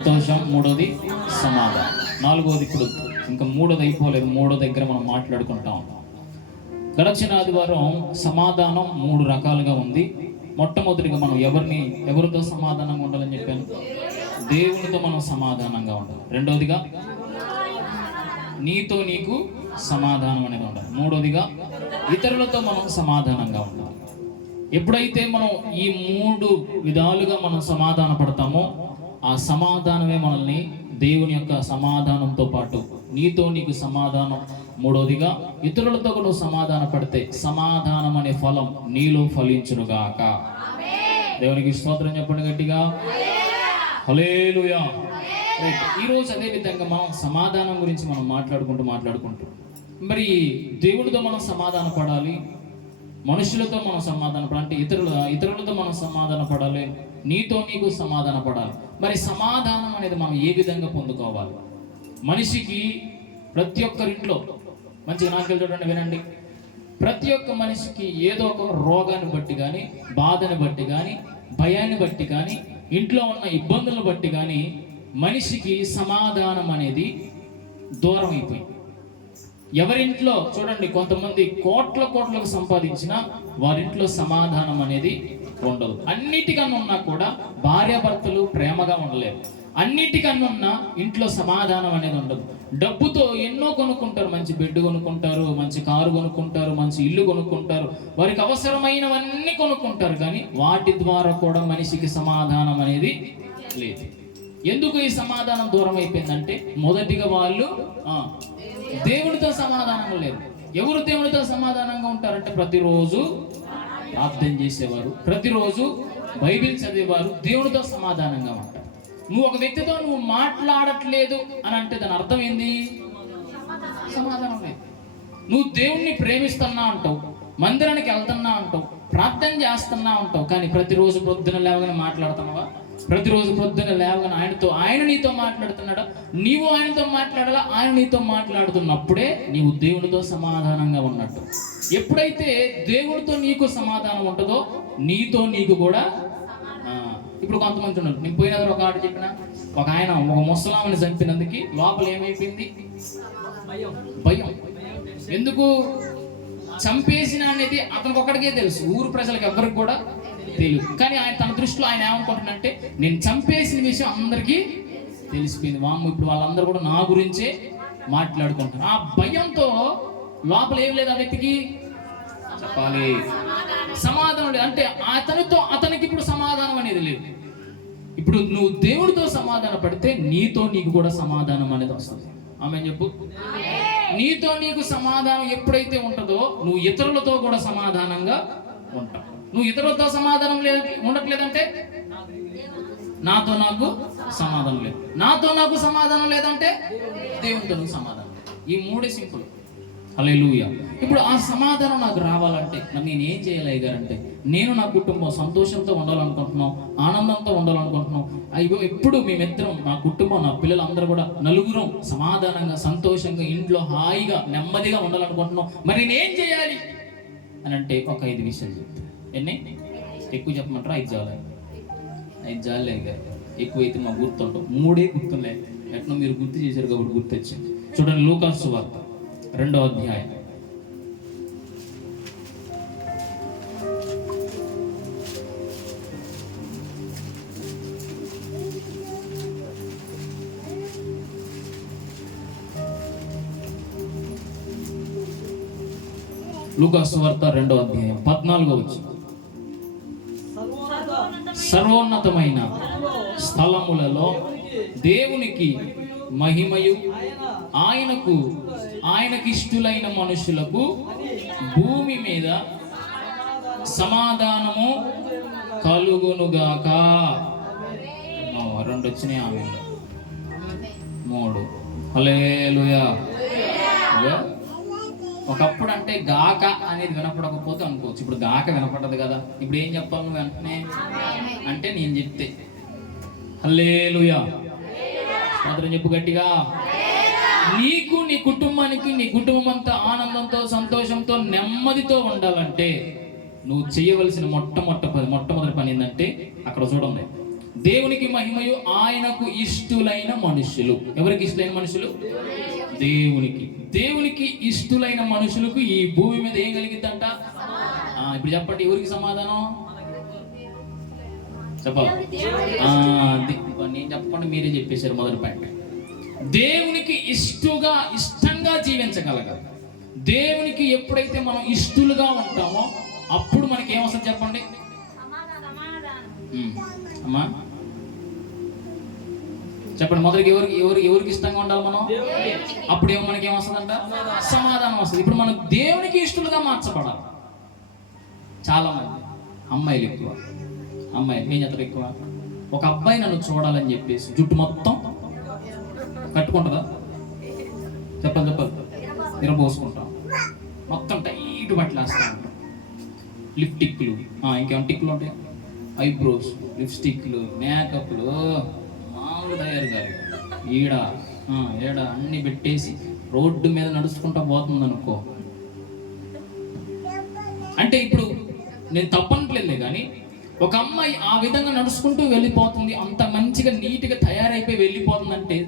సంతోషం, మూడోది సమాధానం, నాలుగోది ఇప్పుడు ఇంకా మూడోది అయిపోలేదు, మూడో దగ్గర మనం మాట్లాడుకుంటాం. గడచిన ఆదివారం సమాధానం మూడు రకాలుగా ఉంది. మొట్టమొదటిగా మనం ఎవరితో సమాధానంగా ఉండాలని చెప్పాను? దేవునితో మనం సమాధానంగా ఉండాలి. రెండోదిగా నీతో నీకు సమాధానం అనేది ఉండాలి. మూడోదిగా ఇతరులతో మనం సమాధానంగా ఉండాలి. ఎప్పుడైతే మనం ఈ మూడు విధాలుగా మనం సమాధాన పడతామో ఆ సమాధానమే మనల్ని దేవుని యొక్క సమాధానంతో పాటు నీతో నీకు సమాధానం, మూడోదిగా ఇతరులతో కూడా సమాధాన పడితే సమాధానం అనే ఫలం నీలో ఫలించునుగాక. దేవునికి స్తోత్రం చెప్పండి గట్టిగా, హల్లెలూయా. రైట్, ఈరోజు అదే విధంగా మనం సమాధానం గురించి మనం మాట్లాడుకుంటూ మరి దేవుడితో మనం సమాధాన పడాలి, మనుషులతో మనం సమాధాన పడాలి, అంటే ఇతరులతో మనం సమాధాన పడాలి, నీతో నీకు సమాధాన పడాలి. మరి సమాధానం అనేది మనం ఏ విధంగా పొందుకోవాలి? మనిషికి ప్రతి ఒక్కరింట్లో మంచిగా నాకెళ్ళి చూడండి, వినండి. ప్రతి ఒక్క మనిషికి ఏదో ఒక రోగాన్ని బట్టి కానీ, బాధని బట్టి కానీ, భయాన్ని బట్టి కానీ, ఇంట్లో ఉన్న ఇబ్బందులను బట్టి కానీ మనిషికి సమాధానం అనేది దూరం అయిపోయింది. ఎవరింట్లో చూడండి, కొంతమంది కోట్లకు సంపాదించినా వారింట్లో సమాధానం అనేది ఉండదు. అన్నిటికన్నా ఉన్నా కూడా భార్యాభర్తలు ప్రేమగా ఉండలేరు. అన్నిటికన్నా ఉన్నా ఇంట్లో సమాధానం అనేది ఉండదు. డబ్బుతో ఎన్నో కొనుక్కుంటారు, మంచి బెడ్ కొనుక్కుంటారు, మంచి కారు కొనుక్కుంటారు, మంచి ఇల్లు కొనుక్కుంటారు, వారికి అవసరమైనవన్నీ కొనుక్కుంటారు, కానీ వాటి ద్వారా కూడా మనిషికి సమాధానం అనేది లేదు. ఎందుకు ఈ సమాధానం దూరం అయిపోయిందంటే, మొదటిగా వాళ్ళు దేవుడితో సమాధానంగా లేరు. ఎవరు దేవుడితో సమాధానంగా ఉంటారంటే ప్రతిరోజు ప్రార్థన చేసేవారు, ప్రతిరోజు బైబిల్ చదివేవారు దేవుడితో సమాధానంగా ఉంటారు. నువ్వు ఒక వ్యక్తితో నువ్వు మాట్లాడట్లేదు అని అంటే దాని అర్థం ఏంది? సమాధానం లేదు. నువ్వు దేవుణ్ణి ప్రేమిస్తున్నా అంటావు, మందిరానికి వెళ్తున్నా అంటావు, ప్రార్థన చేస్తున్నా అంటావు, కానీ ప్రతిరోజు పొద్దున లేవగానే మాట్లాడుతున్నావా? ప్రతిరోజు పొద్దున లేవగానే ఆయన నీతో మాట్లాడుతున్నాడా? నీవు ఆయనతో మాట్లాడాలా? ఆయన నీతో మాట్లాడుతున్నప్పుడే నీవు దేవునితో సమాధానంగా ఉన్నట్టు. ఎప్పుడైతే దేవుడితో నీకు సమాధానం ఉంటుందో నీతో నీకు కూడా. ఇప్పుడు కొంతమంది ఉన్నారు, నేను పోయిన ఒక ఆట చెప్పిన, ఒక ఆయన ఒక ముసలామని చంపినందుకు లోపల ఏమైపోయింది? భయం. ఎందుకు చంపేసిన అనేది అతనికి ఒక్కడికే తెలుసు, ఊరు ప్రజలకు ఎవరికి కూడా తెలియదు. కానీ ఆయన తన దృష్టిలో ఆయన ఏమనుకుంటున్నాడంటే, నేను చంపేసిన విషయం అందరికీ తెలిసిపోయింది, వామ్మ ఇప్పుడు వాళ్ళందరూ కూడా నా గురించే మాట్లాడుకుంటారు. ఆ భయంతో లోపల ఏం లేదు ఆ వ్యక్తికి, చెప్పాలి సమాధానం లేదు. అంటే అతనికి ఇప్పుడు సమాధానం అనేది లేదు. ఇప్పుడు నువ్వు దేవుడితో సమాధాన పడితే నీతో నీకు కూడా సమాధానం అనేది వస్తుంది. ఆమె చెప్పు. నీతో నీకు సమాధానం ఎప్పుడైతే ఉంటుందో నువ్వు ఇతరులతో కూడా సమాధానంగా ఉంటావు. నువ్వు ఇతరులతో సమాధానం ఉండట్లేదంటే నాతో నాకు సమాధానం లేదు, నాతో నాకు సమాధానం లేదంటే దేవునితో నువ్వు సమాధానం. ఈ మూడే సింపుల్. హల్లెలూయా. ఇప్పుడు ఆ సమాధానం నాకు రావాలంటే నేను ఏం చేయాలి అయ్యగారంటే, నేను నా కుటుంబం సంతోషంతో ఉండాలనుకుంటున్నాం, ఆనందంతో ఉండాలనుకుంటున్నాం. అయ్యో ఎప్పుడు మేమిద్దరం, నా కుటుంబం, నా పిల్లలు అందరూ కూడా నలుగురం సమాధానంగా సంతోషంగా ఇంట్లో హాయిగా నెమ్మదిగా ఉండాలనుకుంటున్నాం. మరి నేనేం చేయాలి అని అంటే ఒక 5 విషయాలు చెప్తాను. ఎన్ని ఎక్కువ చెప్పమంటారా? 5 చాలు. 5 చాలే గారు, ఎక్కువైతే మాకు గుర్తుంటాం. 3 గుర్తుండే, ఎట్లా మీరు గుర్తు చేశారు కాబట్టి గుర్తొచ్చింది. చూడండి, లూకాసు సువార్త 2వ అధ్యాయం. లూకాసు సువార్త 2వ అధ్యాయం 14వ వచనం. సర్వోన్నతమైన స్థలములలో దేవునికి మహిమయు ఆయనకిష్టులైన మనుషులకు భూమి మీద సమాధానము కలుగునుగాక. 2 వచ్చినాయి, ఆమె 3. హల్లెలూయా. ఒకప్పుడు అంటే గాక అనేది వినపడకపోతే అనుకోవచ్చు, ఇప్పుడు గాక వినపడదు కదా. ఇప్పుడు ఏం చెప్పాలి నువ్వు వెంటనే అంటే, నేను చెప్తే హల్లెలూయా మాత్రం చెప్పు గట్టిగా. నీకు నీ కుటుంబానికి, నీ కుటుంబం అంతా ఆనందంతో సంతోషంతో నెమ్మదితో ఉండాలంటే నువ్వు చేయవలసిన మొట్టమొదటి పని ఏంటంటే, అక్కడ చూడండి, దేవునికి మహిమయు ఆయనకు ఇష్టులైన మనుషులు. ఎవరికి ఇష్టలైన మనుషులు? దేవునికి ఇష్టులైన మనుషులకు ఈ భూమి మీద ఏం కలిగిద్దంట? ఇప్పుడు చెప్పండి, ఎవరికి సమాధానం చెప్పాలి? నేను చెప్పండి, మీరే చెప్పేశారు మొదటి పాయింట్. దేవునికి ఇష్టంగా జీవించగలగాలి. దేవునికి ఎప్పుడైతే మనం ఇష్టలుగా ఉంటామో అప్పుడు మనకి ఏమొస్తుంది చెప్పండి అమ్మా? చెప్పండి, మొదటికి ఎవరికి ఇష్టంగా ఉండాలి మనం? అప్పుడు మనకి ఏమొస్తుందంట? సమాధానం వస్తుంది. ఇప్పుడు మనం దేవునికి ఇష్టలుగా మార్చబడాలి. చాలా మంది అమ్మాయిలు ఎక్కువ, ఏం చేస్తారు ఎక్కువ? ఒక అబ్బాయి నన్ను చూడాలని చెప్పేసి జుట్టు మొత్తం కట్టుకుంటుందా? చెప్పండి, నిరబోసుకుంటాం, మొత్తం టైట్ బట్టలు వేస్తాం, లిప్టిక్లు, ఇంకేమైనా టిక్లు ఉంటాయి, ఐబ్రోస్, లిప్స్టిక్లు, మేకప్లు, మామూలు తయారు గారు ఏడ అన్ని పెట్టేసి రోడ్డు మీద నడుచుకుంటా పోతుంది అనుకో. అంటే ఇప్పుడు నేను తప్పనట్లేదులే, కానీ ఒక అమ్మాయి ఆ విధంగా నడుచుకుంటూ వెళ్ళిపోతుంది, అంత మంచిగా నీట్గా తయారైపోయి వెళ్ళిపోతుంది అంటే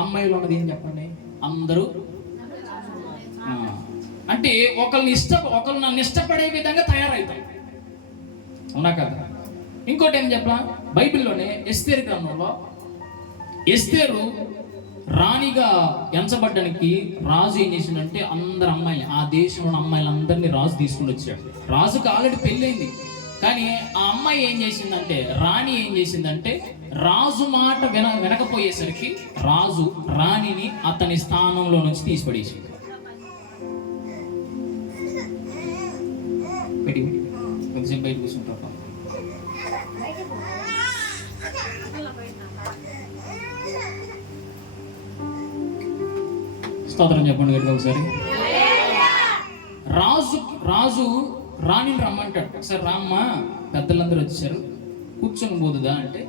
అమ్మాయిలో ఉన్నది ఏం చెప్పండి? అందరూ అంటే ఒకళ్ళు నన్ను ఇష్టపడే విధంగా తయారవుతాయి, అవునా కదా? ఇంకోటి ఏం చెప్పలా, బైబిల్లోనే ఎస్తేరు గ్రంథంలో ఎస్తేరు రాణిగా ఎంచబడ్డానికి రాజు ఏం చేసిందంటే అందరు అమ్మాయిలు, ఆ దేశంలో అమ్మాయిలందరినీ రాజు తీసుకుని వచ్చాడు. రాజుకు ఆల్రెడీ పెళ్ళైంది, కానీ ఆ అమ్మాయి ఏం చేసిందంటే, రాణి ఏం చేసిందంటే, రాజు మాట వినకపోయేసరికి రాజు రాణిని అతని స్థానంలో నుంచి తీసిపడేసి బయట కూర్చుంటా. స్తోత్రం చెప్పండి గట్టిగా ఒకసారి. రాజు రాణిని రమ్మంటాడు. ఒకసారి రామ్మ, పెద్దలందరూ వచ్చారు, కూర్చొని పోదుదా అంటే,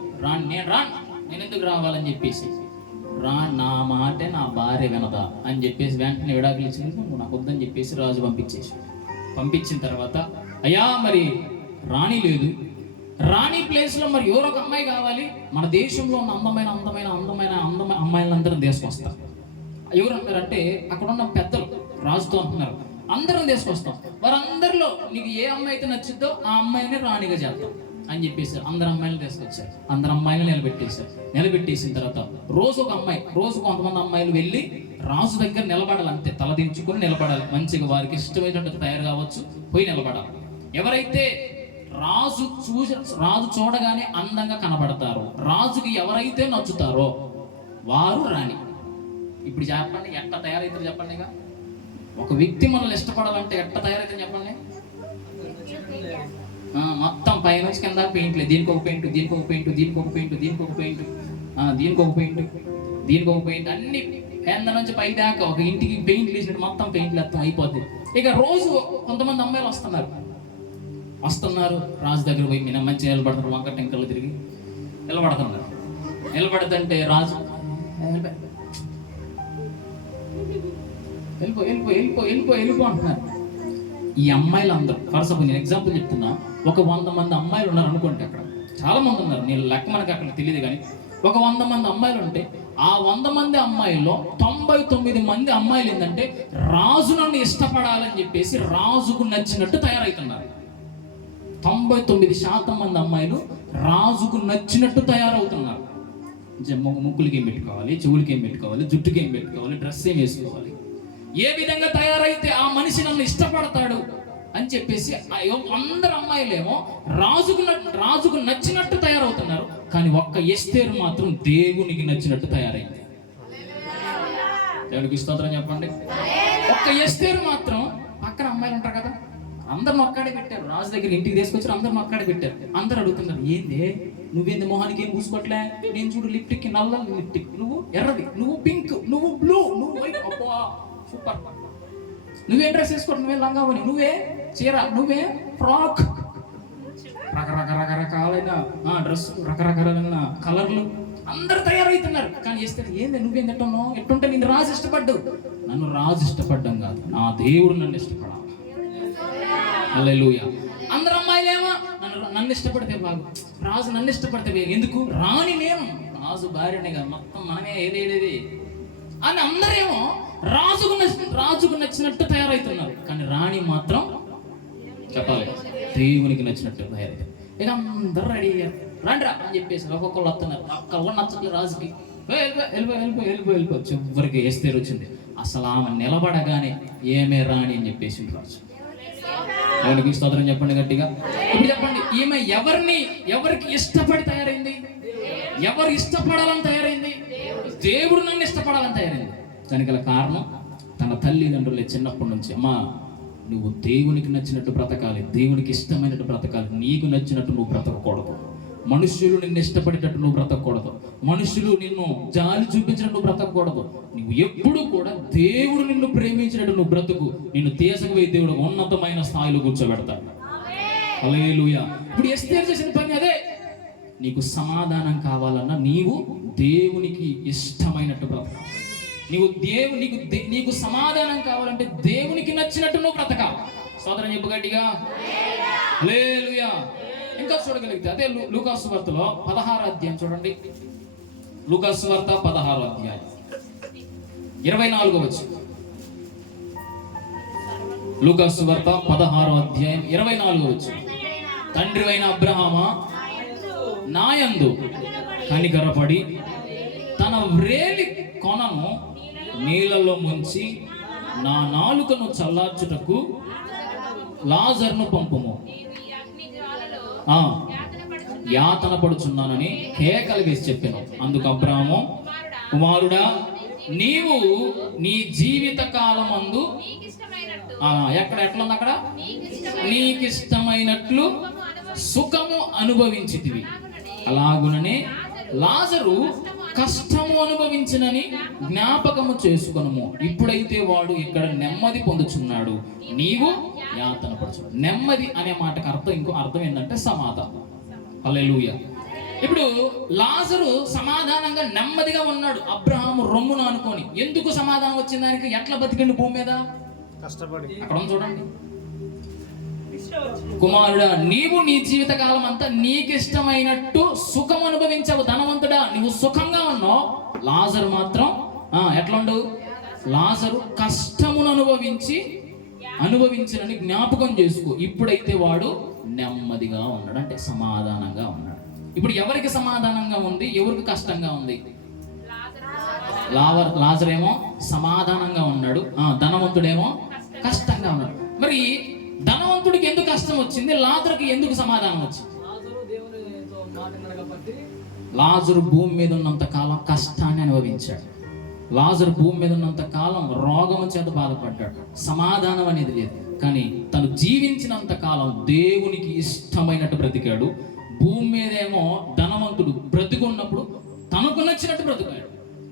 నేను ఎందుకు రావాలని చెప్పేసి, నా మాటే నా భార్య వినదా అని చెప్పేసి వెంటనే విడాకులు ఇచ్చి నువ్వు నాకు వద్దని చెప్పేసి రాజు పంపించిన తర్వాత, అయ్యా మరి రాణి లేదు, రాణి ప్లేస్లో మరి ఎవరొక అమ్మాయి కావాలి, మన దేశంలో ఉన్న అందమైన అమ్మాయిలందరం తీసుకొస్తాం. ఎవరు అంటారంటే అక్కడ ఉన్న పెద్దలు రాజుతో అంటున్నారు, అందరం తీసుకొస్తాం, వారందరిలో నీకు ఏ అమ్మాయి అయితే నచ్చిందో ఆ అమ్మాయిని రాణిగా చేద్దాం అని చెప్పేసి అందరు అమ్మాయిలు తీసుకొచ్చారు. అందరు అమ్మాయిలు నిలబెట్టేసిన తర్వాత రోజు కొంతమంది అమ్మాయిలు వెళ్ళి రాజు దగ్గర నిలబడాలి, అంతే, తలదించుకొని నిలబడాలి, మంచిగా వారికి ఇష్టమైనట్టు తయారు కావచ్చు, పోయి నిలబడాలి. ఎవరైతే రాజు చూడగానే అందంగా కనబడతారో, రాజుకి ఎవరైతే నచ్చుతారో వారు రాణి. ఇప్పుడు చెప్పండి, ఎట్లా తయారైతే చెప్పండి. ఇక ఒక వ్యక్తి మనల్ని ఇష్టపడాలంటే ఎట్లా తయారైతే చెప్పండి. మొత్తం పైన కింద పెయింట్లే, దీనికి ఒక పెయింట్, దీనికి ఒక పెయింట్, దీనికి ఒక పెయింట్, దీనికి ఒక పెయింట్, దీనికి ఒక పెయింట్, దీనికి ఒక పెయింట్, అన్ని కింద నుంచి పై దాకా ఒక ఇంటికి పెయింట్లు వేసినట్టు మొత్తం పెయింట్లు వేస్తాం, అయిపోద్ది. ఇక రోజు కొంతమంది అమ్మాయిలు వస్తున్నారు రాజు దగ్గర పోయి మీరు మంచిగా నిలబడతారు, వంక టెంకర్లు తిరిగి నిలబడుతుంటే రాజు వెళ్ళిపో అంటున్నారు. ఈ అమ్మాయిలు అందరూ ఫర్ నేను ఎగ్జాంపుల్ చెప్తున్నా, ఒక 100 మంది అమ్మాయిలు ఉన్నారు అనుకోండి, అక్కడ చాలా మంది ఉన్నారు, నేను లెక్క మనకి అక్కడ తెలియదు, కానీ ఒక 100 మంది అమ్మాయిలు ఉంటే ఆ 100 మంది అమ్మాయిల్లో 99 మంది అమ్మాయిలు ఏంటంటే రాజు నన్ను ఇష్టపడాలని చెప్పేసి రాజుకు నచ్చినట్టు తయారవుతున్నారు. 99% మంది అమ్మాయిలు రాజుకు నచ్చినట్టు తయారవుతున్నారు. ముక్కులకి ఏం పెట్టుకోవాలి, చెవులకి ఏం పెట్టుకోవాలి, జుట్టుకి ఏం పెట్టుకోవాలి, డ్రెస్ ఏం వేసుకోవాలి, ఏ విధంగా తయారైతే ఆ మనిషి నన్ను ఇష్టపడతాడు అని చెప్పేసి అందరు అమ్మాయిలేమో రాజుకు నచ్చినట్టు తయారవుతున్నారు. కానీ ఒక్క ఎస్తేరు మాత్రం దేవునికి నచ్చినట్టు తయారైంది. దేవునికి స్తోత్రం చెప్పండి. ఒక్క ఎస్తేరు మాత్రం, పక్కన అమ్మాయిలు ఉంటారు కదా, అందరు అక్కడే పెట్టారు, రాజు దగ్గర ఇంటికి తీసుకొచ్చారు, అందరు అక్కడే పెట్టారు. అందరు అడుగుతున్నారు, ఏంది నువ్వేంది మొహానికి ఏం పూసుకోవట్లే, నేను చూడు లిప్టిక్ నల్ల లిప్టిక్, నువ్వు ఎర్రది, నువ్వు పింక్, నువ్వు బ్లూ, నువ్వు వైట్, అబ్బా సూపర్, నువ్వే డ్రెస్ వేసుకోవడం, నువ్వే లంగావని, నువ్వే చీర, నువ్వే ఫ్రాక్, రకరకాలైన డ్రెస్, రకరకాలైన కలర్లు, అందరు తయారవుతున్నారు. కానీ చేస్తే ఏంది నువ్వేం తింటున్నావు, ఎట్టుంటే నేను రాజు ఇష్టపడ్డావు. నన్ను రాజు ఇష్టపడ్డం కాదు, నా దేవుడు నన్ను ఇష్టపడాలి. హల్లెలూయా. అందరు అమ్మాయిలేమో నన్ను నన్ను ఇష్టపడితే బాగు, రాజు నన్ను ఇష్టపడితే ఎందుకు, రాణి నేను, రాజు భార్యనే కదా, మొత్తం మనమే ఏదేది అని అందరేమో రాజుకు నచ్చినట్టు తయారవుతున్నారు. కానీ రాణి మాత్రం చెప్పాలి దేవునికి నచ్చినట్టు తయారైతే. ఇక అందరూ రెడీ అయ్యారు, రండి రా అని చెప్పేసి ఒక్కొక్కళ్ళు వస్తున్నారు. ఒక్కళ్ళు నచ్చట్లేదు రాజుకి, వెళ్ళిపో. చివరికి ఎస్తేరు వచ్చింది. అసలు ఆమె నిలబడగానే ఏమే రాణి అని చెప్పేసి రాజు. ఎవరికి స్తోత్రం చెప్పండి గట్టిగా. ఇప్పుడు చెప్పండి, ఈమె ఎవరికి ఇష్టపడి తయారైంది? ఎవరు ఇష్టపడాలని తయారైంది? దేవుడు నన్ను ఇష్టపడాలని తయారైంది. దానికి గల కారణం తన తల్లిదండ్రులే చిన్నప్పటి నుంచి, అమ్మా నువ్వు దేవునికి నచ్చినట్టు బ్రతకాలి, దేవునికి ఇష్టమైనట్టు బ్రతకాలి, నీకు నచ్చినట్టు నువ్వు బ్రతకకూడదు, మనుషులు నిన్ను ఇష్టపడేటట్టు నువ్వు బ్రతకూడదు, మనుషులు నిన్ను జాలి చూపించినట్టు నువ్వు బ్రతకూడదు, నువ్వు ఎప్పుడు కూడా దేవుడు నిన్ను ప్రేమించినట్టు నువ్వు బ్రతుకు, నిన్ను తీసుకుపోయి దేవుడు ఉన్నతమైన స్థాయిలో కూర్చోబెడతాడు. హల్లెలూయా. ఇప్పుడు ఎస్తేరు చేసిన పని అదే. నీకు సమాధానం కావాలన్నా నీవు దేవునికి ఇష్టమైనట్టు బ్రతకాలి. నీకు సమాధానం కావాలంటే దేవునికి నచ్చినట్టు నువ్వు బ్రతకాలి. సోదరం చెప్పు గట్టిగా హల్లెలూయా. ఇంకా చూడగలిగితే అదే లూకాసు వార్తలో 16వ అధ్యాయం చూడండి. లూకాసు వార్త 16వ అధ్యాయం 24వ వచనం. లూకాసు వార్త 16వ అధ్యాయం 24వ వచనం. తండ్రి అయిన అబ్రహామా, నాయందు కనికరపడి తన వ్రేలి కొనను నీళ్ళలో ముంచి నా నాలుకను చల్లార్చుటకు లాజరును పంపుము, యాతన పడుచున్నానని కేకలు వేసి చెప్పాను. అందుకు అబ్రాహాము, కుమారుడా, నీవు నీ జీవిత కాలమందు ఎట్లుంది అక్కడ, నీకిష్టమైనట్లు సుఖము అనుభవించితివి, అలాగుననే లాజరు కష్టము అనుభవించినని జ్ఞాపకము చేసుకొనుము. ఇప్పుడైతే వాడు ఇక్కడ నెమ్మది పొందుచున్నాడు, నీవు యాతన పడుచు. నెమ్మది అనే మాటకు ఇంకో అర్థం ఏంటంటే సమాధానం. హల్లెలూయా. ఇప్పుడు లాజరు సమాధానంగా నెమ్మదిగా ఉన్నాడు, అబ్రహాము రొమ్మున అనుకొని. ఎందుకు సమాధానం వచ్చింది ఆయనకి? ఎట్లా బతికిండు భూమి మీద? కష్టపడి. అక్కడ చూడండి, కుమారుడా, నీవు నీ జీవిత కాలం అంతా నీకిష్టమైనట్టు సుఖం అనుభవించావు. ధనవంతుడా, నువ్వు సుఖంగా ఉన్నావు. లాజరు మాత్రం ఎట్లుండు? లాజరు కష్టమును అనుభవించినని జ్ఞాపకం చేసుకో. ఇప్పుడైతే వాడు నెమ్మదిగా ఉన్నాడు, అంటే సమాధానంగా ఉన్నాడు. ఇప్పుడు ఎవరికి సమాధానంగా ఉంది, ఎవరికి కష్టంగా ఉంది? లాజరేమో సమాధానంగా ఉన్నాడు, ధనవంతుడేమో కష్టంగా ఉన్నాడు. మరి ధనవంతుడికి ఎందుకు కష్టం వచ్చింది, లాజరుకి ఎందుకు సమాధానం వచ్చింది? లాజరు భూమి మీద ఉన్నంత కాలం కష్టాన్ని అనుభవించాడు. లాజరు భూమి మీద ఉన్నంత కాలం రోగము చేత బాధపడ్డాడు. సమాధానం అనేది లేదు. కానీ తను జీవించినంత కాలం దేవునికి ఇష్టమైనట్టు బ్రతికాడు. భూమి మీదేమో ధనవంతుడు బ్రతికున్నప్పుడు తనకు నచ్చినట్టు బ్రతికాడు.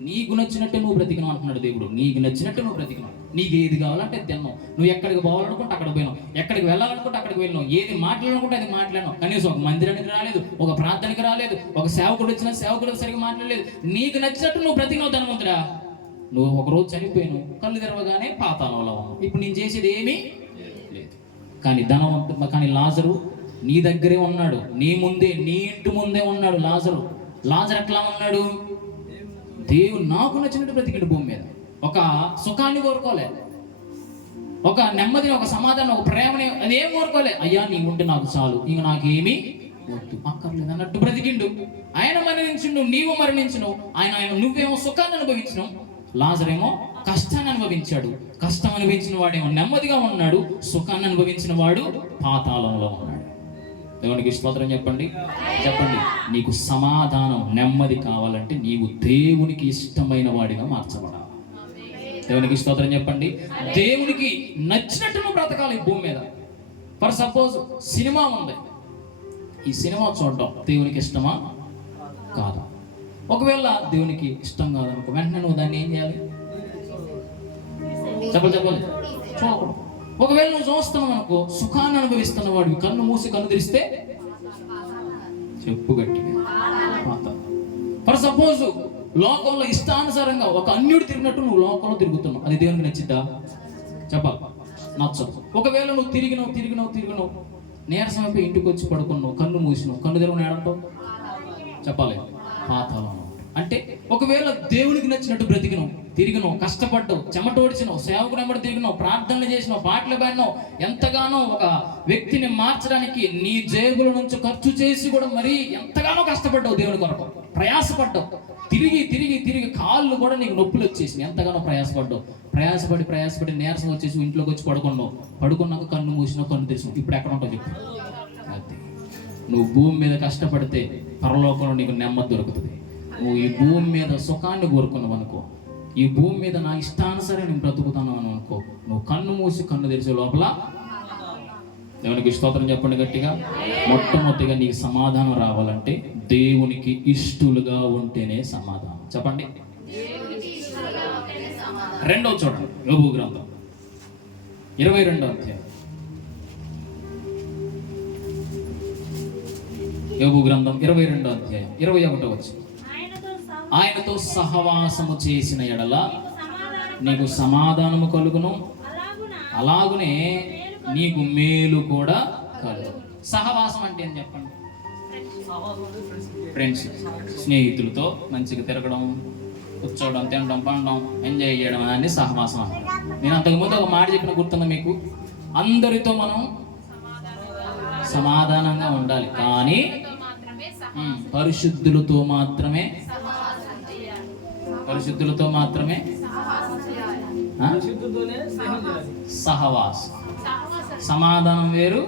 నీకు నచ్చినట్టు నువ్వు బ్రతికినావు అంటున్నాడు దేవుడు. నీకు నచ్చినట్టు నువ్వు బ్రతికినావు. నీకు ఏది కావాలంటే తిన్నావు. నువ్వు ఎక్కడికి పోవాలనుకుంటే అక్కడ పోయినావు, ఎక్కడికి వెళ్ళాలనుకుంటే అక్కడికి వెళ్ళినావు, ఏది మాట్లాడాలనుకుంటే అది మాట్లాడినావు. కనీసం ఒక మందిరానికి రాలేదు, ఒక ప్రార్థనకి రాలేదు, ఒక సేవకుడు వచ్చినా సేవకుడు సరిగ్గా మాట్లాడలేదు. నీకు నచ్చినట్టు నువ్వు బ్రతికినావు ధనవంతుడా. నువ్వు ఒకరోజు చనిపోయాను, కళ్ళు తెరవగానే పాతాళంలో ఉన్నావు. ఇప్పుడు నేను చేసేది ఏమీ లేదు. కానీ కానీ లాజరు నీ దగ్గరే ఉన్నాడు, నీ ముందే, నీ ఇంటి ముందే ఉన్నాడు లాజరు. లాజరు ఎట్లా ఉన్నాడు? దేవుడు నాకు నచ్చినట్టు బ్రతికిండు భూమి మీద. ఒక సుఖాన్ని కోరుకోలే, ఒక నెమ్మదిని, ఒక సమాధానం, ఒక ప్రేమని, అదేం కోరుకోలే. అయ్యా నీ ఉంటే నాకు చాలు, ఇంక నాకేమీ వద్దు, అక్కర్లేదు అన్నట్టు బ్రతికిండు. ఆయన మరణించిండు, నీవు మరణించును. నువ్వేమో సుఖాన్ని అనుభవించినావు, లాజరేమో కష్టాన్ని అనుభవించాడు. కష్టం అనుభవించిన వాడేమో నెమ్మదిగా ఉన్నాడు, సుఖాన్ని అనుభవించిన వాడు పాతాళంలో ఉన్నాడు. దేవునికి స్తోత్రం చెప్పండి. నీకు సమాధానం, నెమ్మది కావాలంటే నీవు దేవునికి ఇష్టమైన వాడిగా మార్చబడాలి. దేవునికి స్తోత్రం చెప్పండి. దేవునికి నచ్చినట్టు నువ్వు బ్రతకాలి భూమి మీద. ఫర్ సపోజ్ సినిమా ఉంది, ఈ సినిమా చూడడం దేవునికి ఇష్టమా కాదా? ఒకవేళ దేవునికి ఇష్టం కాదనుకో, వెంటనే నువ్వు దాన్ని ఏం చేయాలి? చెప్పాలి చూడకూడదు. ఒకవేళ నువ్వు చూస్తున్నావు అనుకో, సుఖాన్ని అనుభవిస్తున్న వాడివి, కన్ను మూసి కన్ను తెరిస్తే చెప్పు గట్టిగా. ఫర్ సపోజ్ లోకంలో ఇష్టానుసారంగా ఒక అన్యుడు తిరిగినట్టు నువ్వు లోకంలో తిరుగుతున్నావు, అది దేవునికి నచ్చిద్దా? చెప్పాలి, నచ్చదు. ఒకవేళ నువ్వు తిరిగినావు నీరసం అయిపోయి ఇంటికి వచ్చి పడుకున్నావు, కన్ను మూసినావు, కన్ను తెరవని ఏడంటావు? చెప్పాలి, పాతాళం. అంటే ఒకవేళ దేవునికి నచ్చినట్టు బ్రతికినావు, తిరిగినావు, కష్టపడ్డావు, చెమటోడిచినావు, సేవకు నెంబడి తిరిగినావు, ప్రార్థనలు చేసినావు, పాటలు పాడినావు, ఎంతగానో ఒక వ్యక్తిని మార్చడానికి నీ జేబుల నుంచి ఖర్చు చేసి కూడా మరీ ఎంతగానో కష్టపడ్డావు, దేవుని కొరకు ప్రయాసపడ్డావు, తిరిగి తిరిగి తిరిగి కాళ్ళు కూడా నీకు నొప్పులు వచ్చేసి ఎంతగానో ప్రయాసపడ్డావు, ప్రయాసపడి నీరసం వచ్చేసి ఇంట్లోకి వచ్చి పడుకున్నాక కన్ను మూసినావు, కన్ను తెరిచినావు. ఇప్పుడు ఎక్కడ ఉంటావు చెప్పు? అది నువ్వు భూమి మీద కష్టపడితే పరలోకంలో నీకు నెమ్మది దొరుకుతుంది. నువ్వు ఈ భూమి మీద సుఖాన్ని కోరుకున్నావు అనుకో, ఈ భూమి మీద నా ఇష్టానుసరి నేను బ్రతుకుతాను అని అనుకో, నువ్వు కన్ను మూసి కన్ను తెరిచే లోపల దేవునికి స్తోత్రం చెప్పండి గట్టిగా. మొట్టమొదటిగా నీకు సమాధానం రావాలంటే దేవునికి ఇష్టలుగా ఉంటేనే సమాధానం. చెప్పండి. రెండవ చూడండి, యోబు గ్రంథం 22వ అధ్యాయం. యోబు గ్రంథం 22వ అధ్యాయం 21వ వచనం. ఆయనతో సహవాసము చేసిన ఎడల నీకు సమాధానము కలుగును, అలాగునే నీకు మేలు కూడా కలుగు. సహవాసం అంటే ఏం చెప్పండి? ఫ్రెండ్స్, స్నేహితులతో మంచిగా తిరగడం, కూర్చోవడం, తినడం, పండడం, ఎంజాయ్ చేయడం అని సహవాసం. నేను అంతకుముందు ఒక మాట చెప్పిన గుర్తుందా మీకు? అందరితో మనం సమాధానంగా ఉండాలి, కానీ పరిశుద్ధులతో మాత్రమే సహవాసం. సమాధానం వేరు,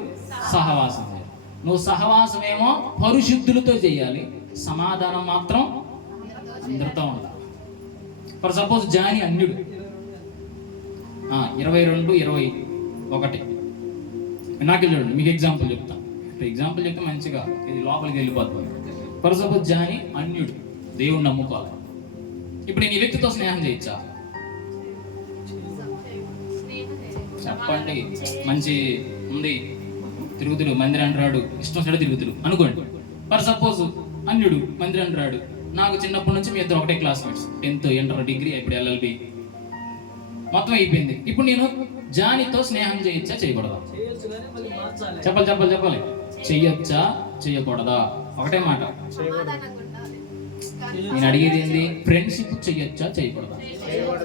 సహవాసం వేరు. నువ్వు సహవాసం ఏమో పరిశుద్ధులతో చేయాలి, సమాధానం మాత్రం అందరితో ఉండాలి. ఫర్ సపోజ్ జాని అన్యుడు 22:21 నాకు చూడండి, మీకు ఎగ్జాంపుల్ చెప్తాను. ఎగ్జాంపుల్ చెప్తే మంచిగా ఇది లోపలికి వెళ్ళిపోతుంది. ఫర్ సపోజ్ జాని అన్యుడు, దేవుణ్ణి నమ్ముకోవాలి. ఇప్పుడు నేను ఈ వ్యక్తితో స్నేహం చేయొచ్చా? చెప్పండి. మంచి ఉంది, తిరుగుతుడు, మందిరాన్ని రాడు, ఇష్టం సరే తిరుగుతుడు అనుకోండి. ఫర్ సపోజ్ అన్యుడు, మందిరాన్ని రాడు. నాకు చిన్నప్పటి నుంచి మీ ఇద్దరు ఒకటే క్లాస్మేట్స్, 10th, ఇంటర్, డిగ్రీ, ఇప్పుడు LLB మొత్తం అయిపోయింది. ఇప్పుడు నేను జానితో స్నేహం చేయొచ్చా, చేయకూడదా? చెప్పాలి. చెయ్యొచ్చా, చెయ్యకూడదా? ఒకటే మాట. నేను అడిగేది ఏంటి? ఫ్రెండ్షిప్ చెయ్యొచ్చా, చేయకూడదా?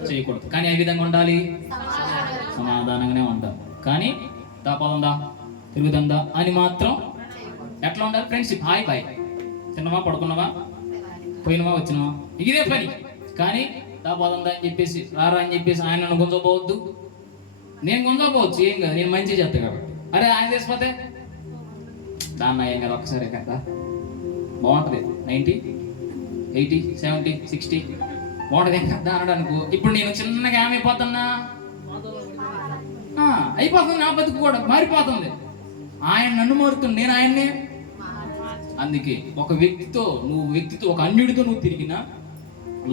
చేయకూడదు. కానీ ఏ విధంగా ఉండాలి? సమాధానంగానే ఉండాలి. కానీ దాపదందా, తిరుగుదందా అని మాత్రం ఎట్లా ఉండాలి? ఫ్రెండ్షిప్, హాయ్ బాయ్, తిన్నవా, పడుకున్నావా, పోయినవా, వచ్చినవా, ఇదే పని. కానీ దాపదందా అని చెప్పేసి, రారా అని చెప్పేసి ఆయన నన్ను గుంజపోవద్దు, నేను గుంజపోవచ్చు, ఏం కాదు, నేను మంచిగా చేస్తా కాబట్టి. అరే ఆయన చేసిపోతే దాన్న ఏం కదా, ఒక్కసారి కదా బాగుంటుంది. 90, 80, 70, 60 బాగుంటుంది, ఏం కదా అనడానికి. ఇప్పుడు నేను చిన్నగా ఏమైపోతున్నా, అయిపోతుంది, నా బతుకు కూడా మారిపోతుంది. ఆయన నన్ను మారుతుంది, నేను ఆయన్నే. అందుకే ఒక వ్యక్తితో ఒక అన్యుడితో నువ్వు తిరిగినా,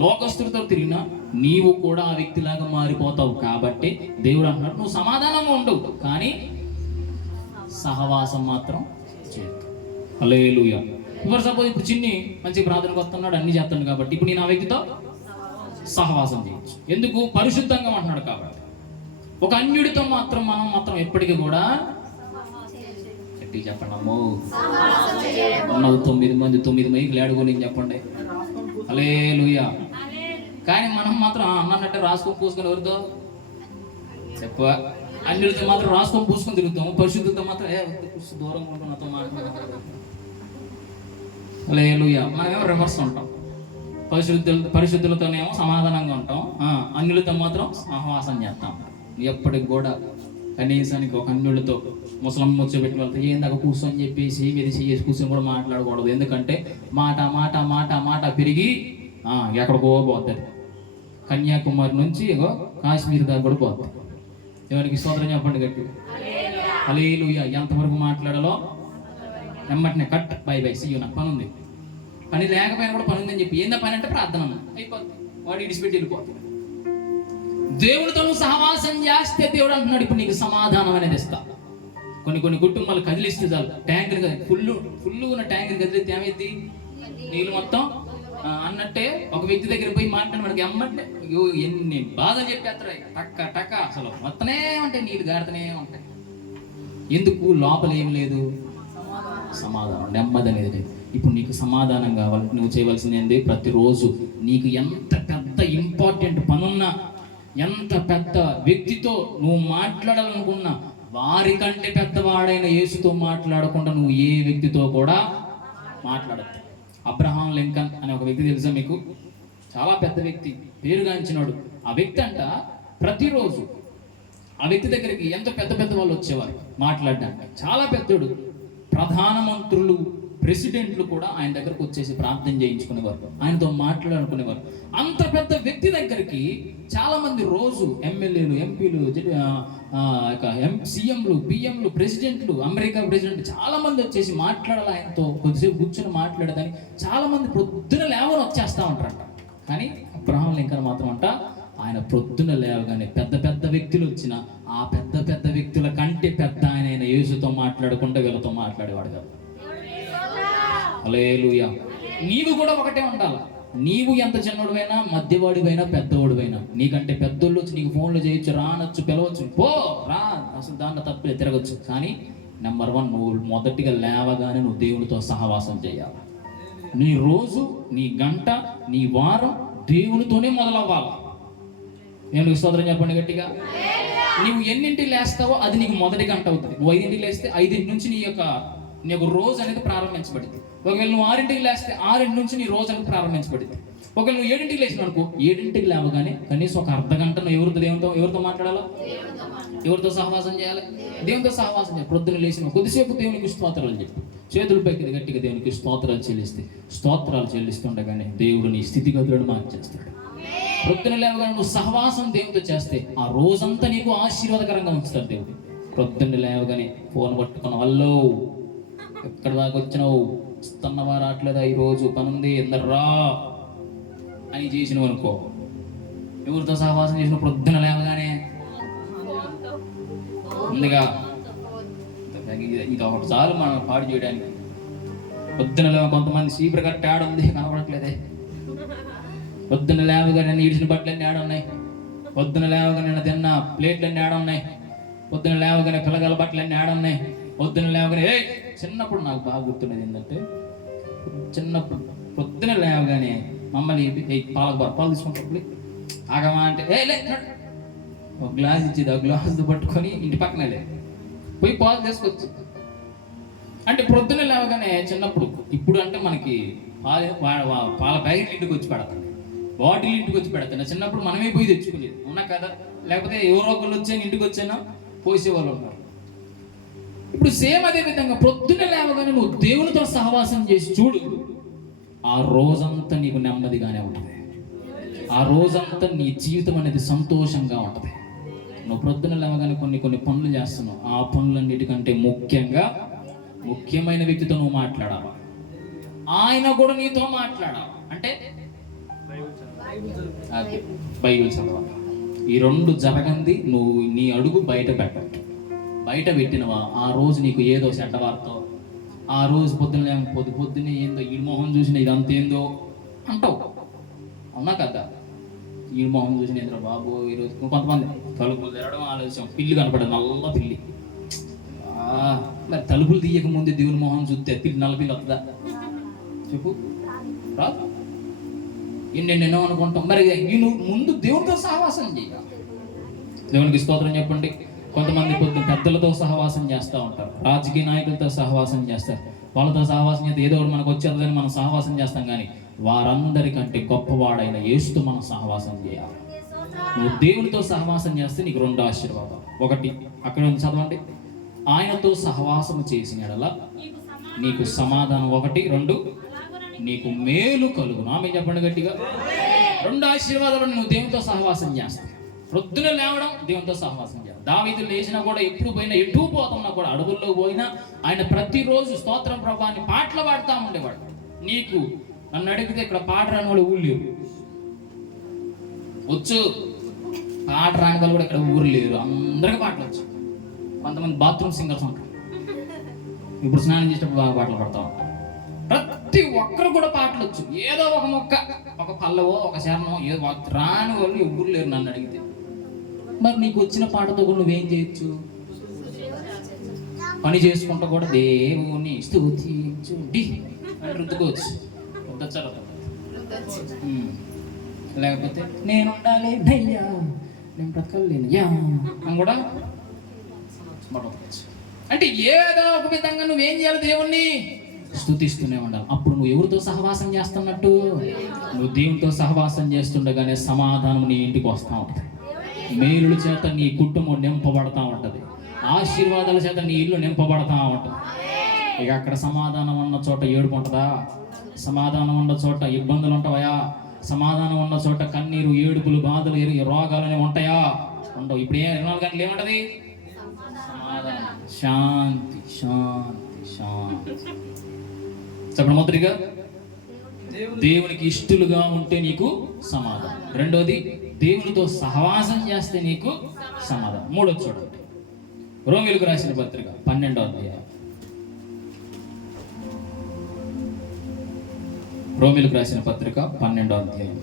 లోకస్తుడితో తిరిగినా, నీవు కూడా ఆ వ్యక్తిలాగా మారిపోతావు. కాబట్టి దేవుడు అంటున్నాడు, నువ్వు సమాధానంగా ఉండవు, కానీ సహవాసం మాత్రం చేయొద్దు. హల్లెలూయా. ఫర్ సపోజ్ ఇప్పుడు చిన్ని మంచి ప్రార్థనకు వస్తున్నాడు, అన్ని చేస్తున్నాడు కాబట్టి ఇప్పుడు నేను ఆ వ్యక్తితో సహవాసం చేయొచ్చు. ఎందుకు? పరిశుద్ధంగా ఉంటున్నాడు కాబట్టి. ఒక అన్యుడితో మాత్రం మనం మాత్రం ఎప్పటికీ కూడా చెప్పండి అమ్మో, ఉన్నది 9 మంది, 9 మైకులు ఏడుకొని చెప్పండి. హల్లెలూయా. కానీ మనం మాత్రం అన్నట్టే రాసుకొని పూసుకొని ఎవరితో చెప్ప, అన్యుడితో మాత్రం రాసుకొని పూసుకొని తిరుగుతాము, పరిశుద్ధులతో మాత్రం దూరంగా ఉంటాం, నాతో మాట్లాడుతున్నాం. హల్లెలూయా. మనమేమో రివర్స్ ఉంటాం. పరిశుద్ధులతోనేమో సమాధానంగా ఉంటాం, అన్యులతో మాత్రం సహవాసం చేస్తాం. ఎప్పటికి కూడా కనీసానికి ఒక అన్యులతో ముసలమ్మ వచ్చేపెట్టిన వాళ్ళతో ఏందాక కూర్చొని చెప్పేసి మీద చేసి కూర్చొని కూడా మాట్లాడకూడదు. ఎందుకంటే మాట మాట మాట మాట పెరిగి ఎక్కడికో పోతుంది. కన్యాకుమారి నుంచి కాశ్మీర్ దాకా కూడా పోతుంది. ఎవరికి స్తోత్రం చెప్పండి గట్టి. హల్లెలూయా. ఎంతవరకు మాట్లాడాలో వెంబటనే cut, bye bye, see you, నాకు పని ఉంది. పని లేకపోయినా కూడా పని ఉందని చెప్పి ఏందా పని అంటే ప్రార్థన అయిపోతుంది, వాడు ఇడిచిపెట్టి వెళ్ళిపోతుంది. దేవుడితో నువ్వు సహవాసం చేస్తే దేవుడు అంటున్నాడు, ఇప్పుడు నీకు సమాధానం అనేది ఇస్తా. కొన్ని కుటుంబాలు కదిలిస్తే చాలు, ట్యాంకులు ఫుల్ ఉన్న ట్యాంకులు కదిలిస్తే ఏమైంది? నీళ్ళు మొత్తం అన్నట్టే ఒక వ్యక్తి దగ్గర పోయి మాట్లాడి మనకి ఎమ్మంటే ఎన్ని బాధలు చెప్పేస్తారు, టక్క టక్క అసలు మొత్తనే ఉంటాయి, నీళ్ళు గారుతూనే ఉంటాయి. ఎందుకు? లోపల ఏం లేదు, సమాధానం, నెమ్మది అనేది లేదు. ఇప్పుడు నీకు సమాధానం కావాలి, నువ్వు చేయవలసింది ఏంటి? ప్రతిరోజు నీకు ఎంత పెద్ద ఇంపార్టెంట్ పనున్నా, ఎంత పెద్ద వ్యక్తితో నువ్వు మాట్లాడాలనుకున్నా, వారికంటే పెద్దవాడైన యేసుతో మాట్లాడకుండా నువ్వు ఏ వ్యక్తితో కూడా మాట్లాడద్దు. అబ్రహాం లింకన్ అనే ఒక వ్యక్తి తెలుసా మీకు? చాలా పెద్ద వ్యక్తి, పేరుగాంచినాడు. ఆ వ్యక్తి అంట ప్రతిరోజు ఆ వ్యక్తి దగ్గరికి ఎంతో పెద్ద పెద్ద వాళ్ళు వచ్చేవారు మాట్లాడడానికి. చాలా పెద్దోడు. ప్రధానమంత్రులు, ప్రెసిడెంట్లు కూడా ఆయన దగ్గరకు వచ్చేసి ప్రార్థన చేయించుకునేవారు, ఆయనతో మాట్లాడాలనుకునేవారు. అంత పెద్ద వ్యక్తి దగ్గరికి చాలా మంది రోజు ఎమ్మెల్యేలు, ఎంపీలు, సీఎంలు, పిఎంలు, ప్రెసిడెంట్లు, అమెరికా ప్రెసిడెంట్ చాలా మంది వచ్చేసి మాట్లాడాలి ఆయనతో, కొద్దిసేపు కూర్చొని మాట్లాడదని చాలా మంది ప్రొద్దున లేవని వచ్చేస్తూ ఉంటారంట. కానీ అబ్రహాం లింకన్ మాత్రం అంట ఆయన ప్రొద్దున లేవగానే పెద్ద పెద్ద వ్యక్తులు వచ్చిన ఆ పెద్ద పెద్ద వ్యక్తుల కంటే పెద్ద ఆయన యేసుతో మాట్లాడకుండా వీళ్ళతో మాట్లాడేవాడు కాదు. హల్లెలూయా. నీవు కూడా ఒకటే ఉండాలి. నీవు ఎంత చిన్నోడివైనా, మధ్యవాడివైనా, పెద్దవాడివైనా, నీకంటే పెద్దోళ్ళు వచ్చి నీకు ఫోన్లు చేయొచ్చు, రానొచ్చు, పిలవచ్చు, పో రా, అసలు దాంట్లో తప్పే, తిరగచ్చు. కానీ నెంబర్ 1, నువ్వు మొదటిగా లేవగానే నువ్వు దేవునితో సహవాసం చేయాలి. నీ రోజు, నీ గంట, నీ వారం దేవునితోనే మొదలవ్వాలి. నేను స్తోత్రం చెప్పండి గట్టిగా. నీవు ఎన్నింటికి లేస్తావో అది నీకు మొదటి గంట అవుతుంది. నువ్వు 5ంటికి లేస్తే 5 నుంచి నీ యొక్క రోజు అనేది ప్రారంభించబడింది. ఒకవేళ నువ్వు 6ంటికి లేస్తే 6 నుంచి నీ రోజు అనేది ప్రారంభించబడింది. ఒకవేళ నువ్వు 7ంటికి లేచిన అనుకో, 7ంటికి లేవగానే కనీసం ఒక అర్ధగంట నువ్వు ఎవరితో మాట్లాడాలో, ఎవరితో సహవాసం చేయాలి? దేవునితో సహవాసం చేయాలి. ప్రొద్దున లేచిన కొద్దిసేపు దేవునికి స్తోత్రాలు చెప్పి, చేతుల పైకి గట్టిగా దేవునికి స్తోత్రాలు చెల్లిస్తుండగానే దేవుడు నీ స్థితిగతులను మార్చేస్తాడు. ప్రొద్దున లేవగానే నువ్వు సహవాసం దేవునితో చేస్తే ఆ రోజంతా నీకు ఆశీర్వాదకరంగా ఉంచుతాడు దేవుడు. ప్రొద్దున్న లేవగానే ఫోన్ పట్టుకున్న వాళ్ళు ఎక్కడ దాకా వచ్చినావు, వస్తున్నవా, రావట్లేదా, ఈరోజు పనుంది, ఎందర్రా అని చేసినవు అనుకో, ఎవరితో సహవాసం చేసిన ప్రొద్దున లేవగానే ముందుగా ఇది ఒకటి చాలు మనం పాడు చేయడానికి. పొద్దున లేవ కొంతమంది సీపర్ కరెక్ట్ ఆడ ఉంది, కనపడట్లేదే. పొద్దున లేవగానే ఈడిచిన బట్టలన్నీ ఆడ ఉన్నాయి, పొద్దున లేవగానే తిన్న ప్లేట్లన్నీ ఆడ ఉన్నాయి, పొద్దున లేవగానే పిల్లగల బట్టలన్నీ ఆడ ఉన్నాయి, పొద్దున లేవగానే చిన్నప్పుడు నాకు బాగా గుర్తున్నది ఏంటంటే, చిన్నప్పుడు పొద్దున లేవగానే మమ్మల్ని పాలు తీసుకుంటే ఆగమా అంటే ఒక గ్లాస్ ఇచ్చేది, ఆ గ్లాస్ పట్టుకొని ఇంటి పక్కనే పోయి పాలు తీసుకొచ్చి, అంటే ప్రొద్దున లేవగానే చిన్నప్పుడు, ఇప్పుడు అంటే మనకి పాల ప్యాకెట్ ఇంటికి వచ్చి పెడతాను, బాటిల్ ఇంటికి వచ్చి పెడతాను. చిన్నప్పుడు మనమే పోయి తెచ్చుకునేది, ఉన్నా కదా, లేకపోతే ఎవరో ఒకళ్ళు వచ్చాను ఇంటికి వచ్చానో పోసేవాళ్ళు ఉన్నారు. ఇప్పుడు సేమ్ అదే విధంగా ప్రొద్దున లేవగానే నువ్వు దేవునితో సహవాసం చేసి చూడు, ఆ రోజంతా నీకు నెమ్మదిగానే ఉంటుంది. ఆ రోజంతా నీ జీవితం అనేది సంతోషంగా ఉంటుంది. నువ్వు ప్రొద్దున లేవగానే కొన్ని పనులు చేస్తున్నావు, ఆ పనులన్నిటికంటే ముఖ్యమైన వ్యక్తితో నువ్వు మాట్లాడాలి. ఆయన కూడా నీతో మాట్లాడాలి. అంటే బైబిల్ చదవాలి. ఈ 2 జరగంది నువ్వు నీ అడుగు బయట పెట్టినవా, ఆ రోజు నీకు ఏదో చెడ్డవార్తో, ఆ రోజు పొద్దున్నే ఏందో ఈ మొహం చూసిన ఇదంతా ఏందో అంటావు, అవునా కదా? ఈ మొహం చూసిన ఏంద్ర బాబు ఈరోజు. కొంతమంది తలుపులు తెరవడం ఆలోచన, పిల్లి కనపడదు, నల్ల పిల్లి. మరి తలుపులు తీయక ముందు దేవుని మొహం చూస్తే నల్ల పిల్లి వస్తుందా చెప్పు? రాదు. ఎన్నెన్నో అనుకుంటాం. మరి నేను ముందు దేవునితో సహవాసం చేయాలి. దేవునికి స్తోత్రం చెప్పండి. కొంతమంది పెద్దలతో సహవాసం చేస్తూ ఉంటారు, రాజకీయ నాయకులతో సహవాసం చేస్తారు. వాళ్ళతో సహవాసం చేస్తే ఏదో ఒకటి మనకు వచ్చేదని మనం సహవాసం చేస్తాం. కానీ వారందరికంటే గొప్పవాడైన యేసుతో మనం సహవాసం చేయాలి. నువ్వు దేవునితో సహవాసం చేస్తే నీకు 2 ఆశీర్వాదాలు. 1 అక్కడ చదవండి, ఆయనతో సహవాసం చేసిన యెడల నీకు సమాధానం. 1, 2 నీకు మేలు కలుగును. ఆమె చెప్పండి గట్టిగా. 2 ఆశీర్వాదాలు నువ్వు దేవునితో సహవాసం చేస్తావు. ప్రొద్దున లేవడం, దేవునితో సహవాసం చేయాలి. దావీదు లేచినా కూడా, ఎప్పుడు పోయినా, ఎటు పోతున్నా కూడా, అడవుల్లో పోయినా ఆయన ప్రతిరోజు స్తోత్రం ప్రభాని పాటలు పాడుతూ ఉండేవాడు. నీకు నన్ను అడిగితే ఇక్కడ పాట రాని వాళ్ళు ఊరు లేరు, వచ్చు. పాట రాని వాళ్ళు కూడా ఇక్కడ ఊరు లేరు, అందరికీ పాటలు వచ్చు. కొంతమంది బాత్రూమ్ సింగర్స్ ఉంటారు, ఇప్పుడు స్నానం చేసేటప్పుడు బాగా పాటలు పాడుతూ ఉంటారు. ప్రతి ఒక్కరు కూడా పాటలు వచ్చు. ఏదో ఒక మొక్క, ఒక పల్లవో, ఒక చరణమో ఏదో రాని వాళ్ళు ఎవరు లేరు నన్ను అడిగితే. మరి నీకు వచ్చిన పాటతో కూడా నువ్వేం చేయొచ్చు? పని చేసుకుంటూ కూడా దేవుని స్తుతించుడి అని రుద్దుకోవచ్చు. రుద్దొచ్చారు. లేకపోతే నేను ఉండాలి అయ్యా, నేను బ్రతకలేను యా అని కూడా అంటే ఏదో ఒక విధంగా నువ్వేం చేయాలి? దేవుణ్ణి స్తుతిస్తూనే ఉండాలి. అప్పుడు నువ్వు ఎవరితో సహవాసం చేస్తున్నట్టు? నువ్వు దేవునితో సహవాసం చేస్తుండగానే సమాధానం నీ ఇంటికి వస్తూ ఉంటుంది. మేలుల చేత నీ కుటుంబం నింపబడతా ఉంటుంది. ఆశీర్వాదాల చేత నీ ఇల్లు నింపబడతా ఉంటుంది. ఇక అక్కడ సమాధానం ఉన్న చోట ఏడుపు ఉంటుందా? సమాధానం ఉన్న చోట ఇబ్బందులు ఉంటాయా? సమాధానం ఉన్న చోట కన్నీరు, ఏడుపులు, బాధలు, రోగాలు ఉంటాయా? ఉండవు. ఇప్పుడు 24 గంటలు ఏముంటది? సమాధానం, శాంతి, శాంతి, శాంతి. చెప్పండి. మొదటిగా దేవునికి ఇష్టలుగా ఉంటే నీకు సమాధానం. రెండోది దేవునితో సహవాసం చేస్తే నీకు సమాధానం. మూడోది చూడండి, రోమీయులకు రాసిన పత్రిక 12వ అధ్యాయం. రోమీయులకు రాసిన పత్రిక 12వ అధ్యాయం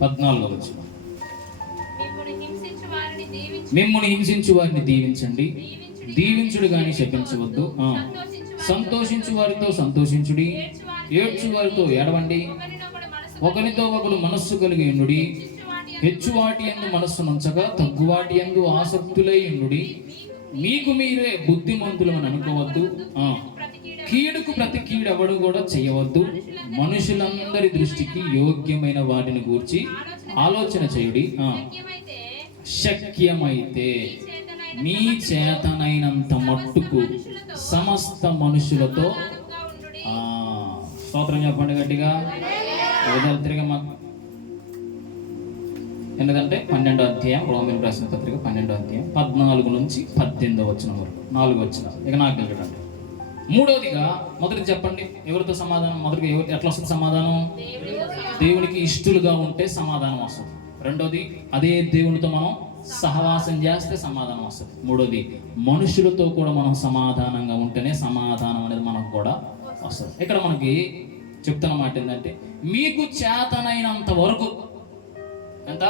14వ వచనం. మిమ్మును హింసించు వారిని దీవించండి, దీవించుడు గాని శపించవద్దు. సంతోషించు వారితో సంతోషించుడి, ఏడ్చు వారితో ఏడవండి. ఒకరితో ఒకరు మనస్సు కలిగి ఉండుడి. హెచ్చువాటి యందు మనస్సు నుంచగా తగ్గువాటి యందు ఆసక్తులై ఉండుడి. మీకు మీరే బుద్ధిమంతులను అనుకోవద్దు. కీడుకు ప్రతి కీడెవడు కూడా చేయవద్దు. మనుషులందరి దృష్టికి యోగ్యమైన వాటిని గూర్చి ఆలోచన చేయుడి. శక్యమైతే మీ చేతనైనంత మట్టుకు సమస్త మనుషులతో స్తోత్రం చెప్పండి గట్టిగా. ఎందుకంటే 12వ అధ్యాయం రోమీయులకు రాసిన పత్రిక 12వ అధ్యాయం 14 నుంచి 18వ వచనం వరకు 4 వచనాలు. ఇక నాకు చూడండి. మూడోదిగా మొదటి చెప్పండి, ఎవరితో సమాధానం? మొదటిగా ఎట్లా వస్తుంది సమాధానం? దేవునికి ఇష్టలుగా ఉంటే సమాధానం వస్తుంది. రెండోది అదే దేవునితో మనం సహవాసం చేస్తే సమాధానం వస్తుంది. మూడోది మనుషులతో కూడా మనం సమాధానంగా ఉంటేనే సమాధానం అనేది మనకు కూడా వస్తుంది. ఇక్కడ మనకి చెప్తున్న మాట ఏంటంటే మీకు చేతనైనంత వరకు. ఎంత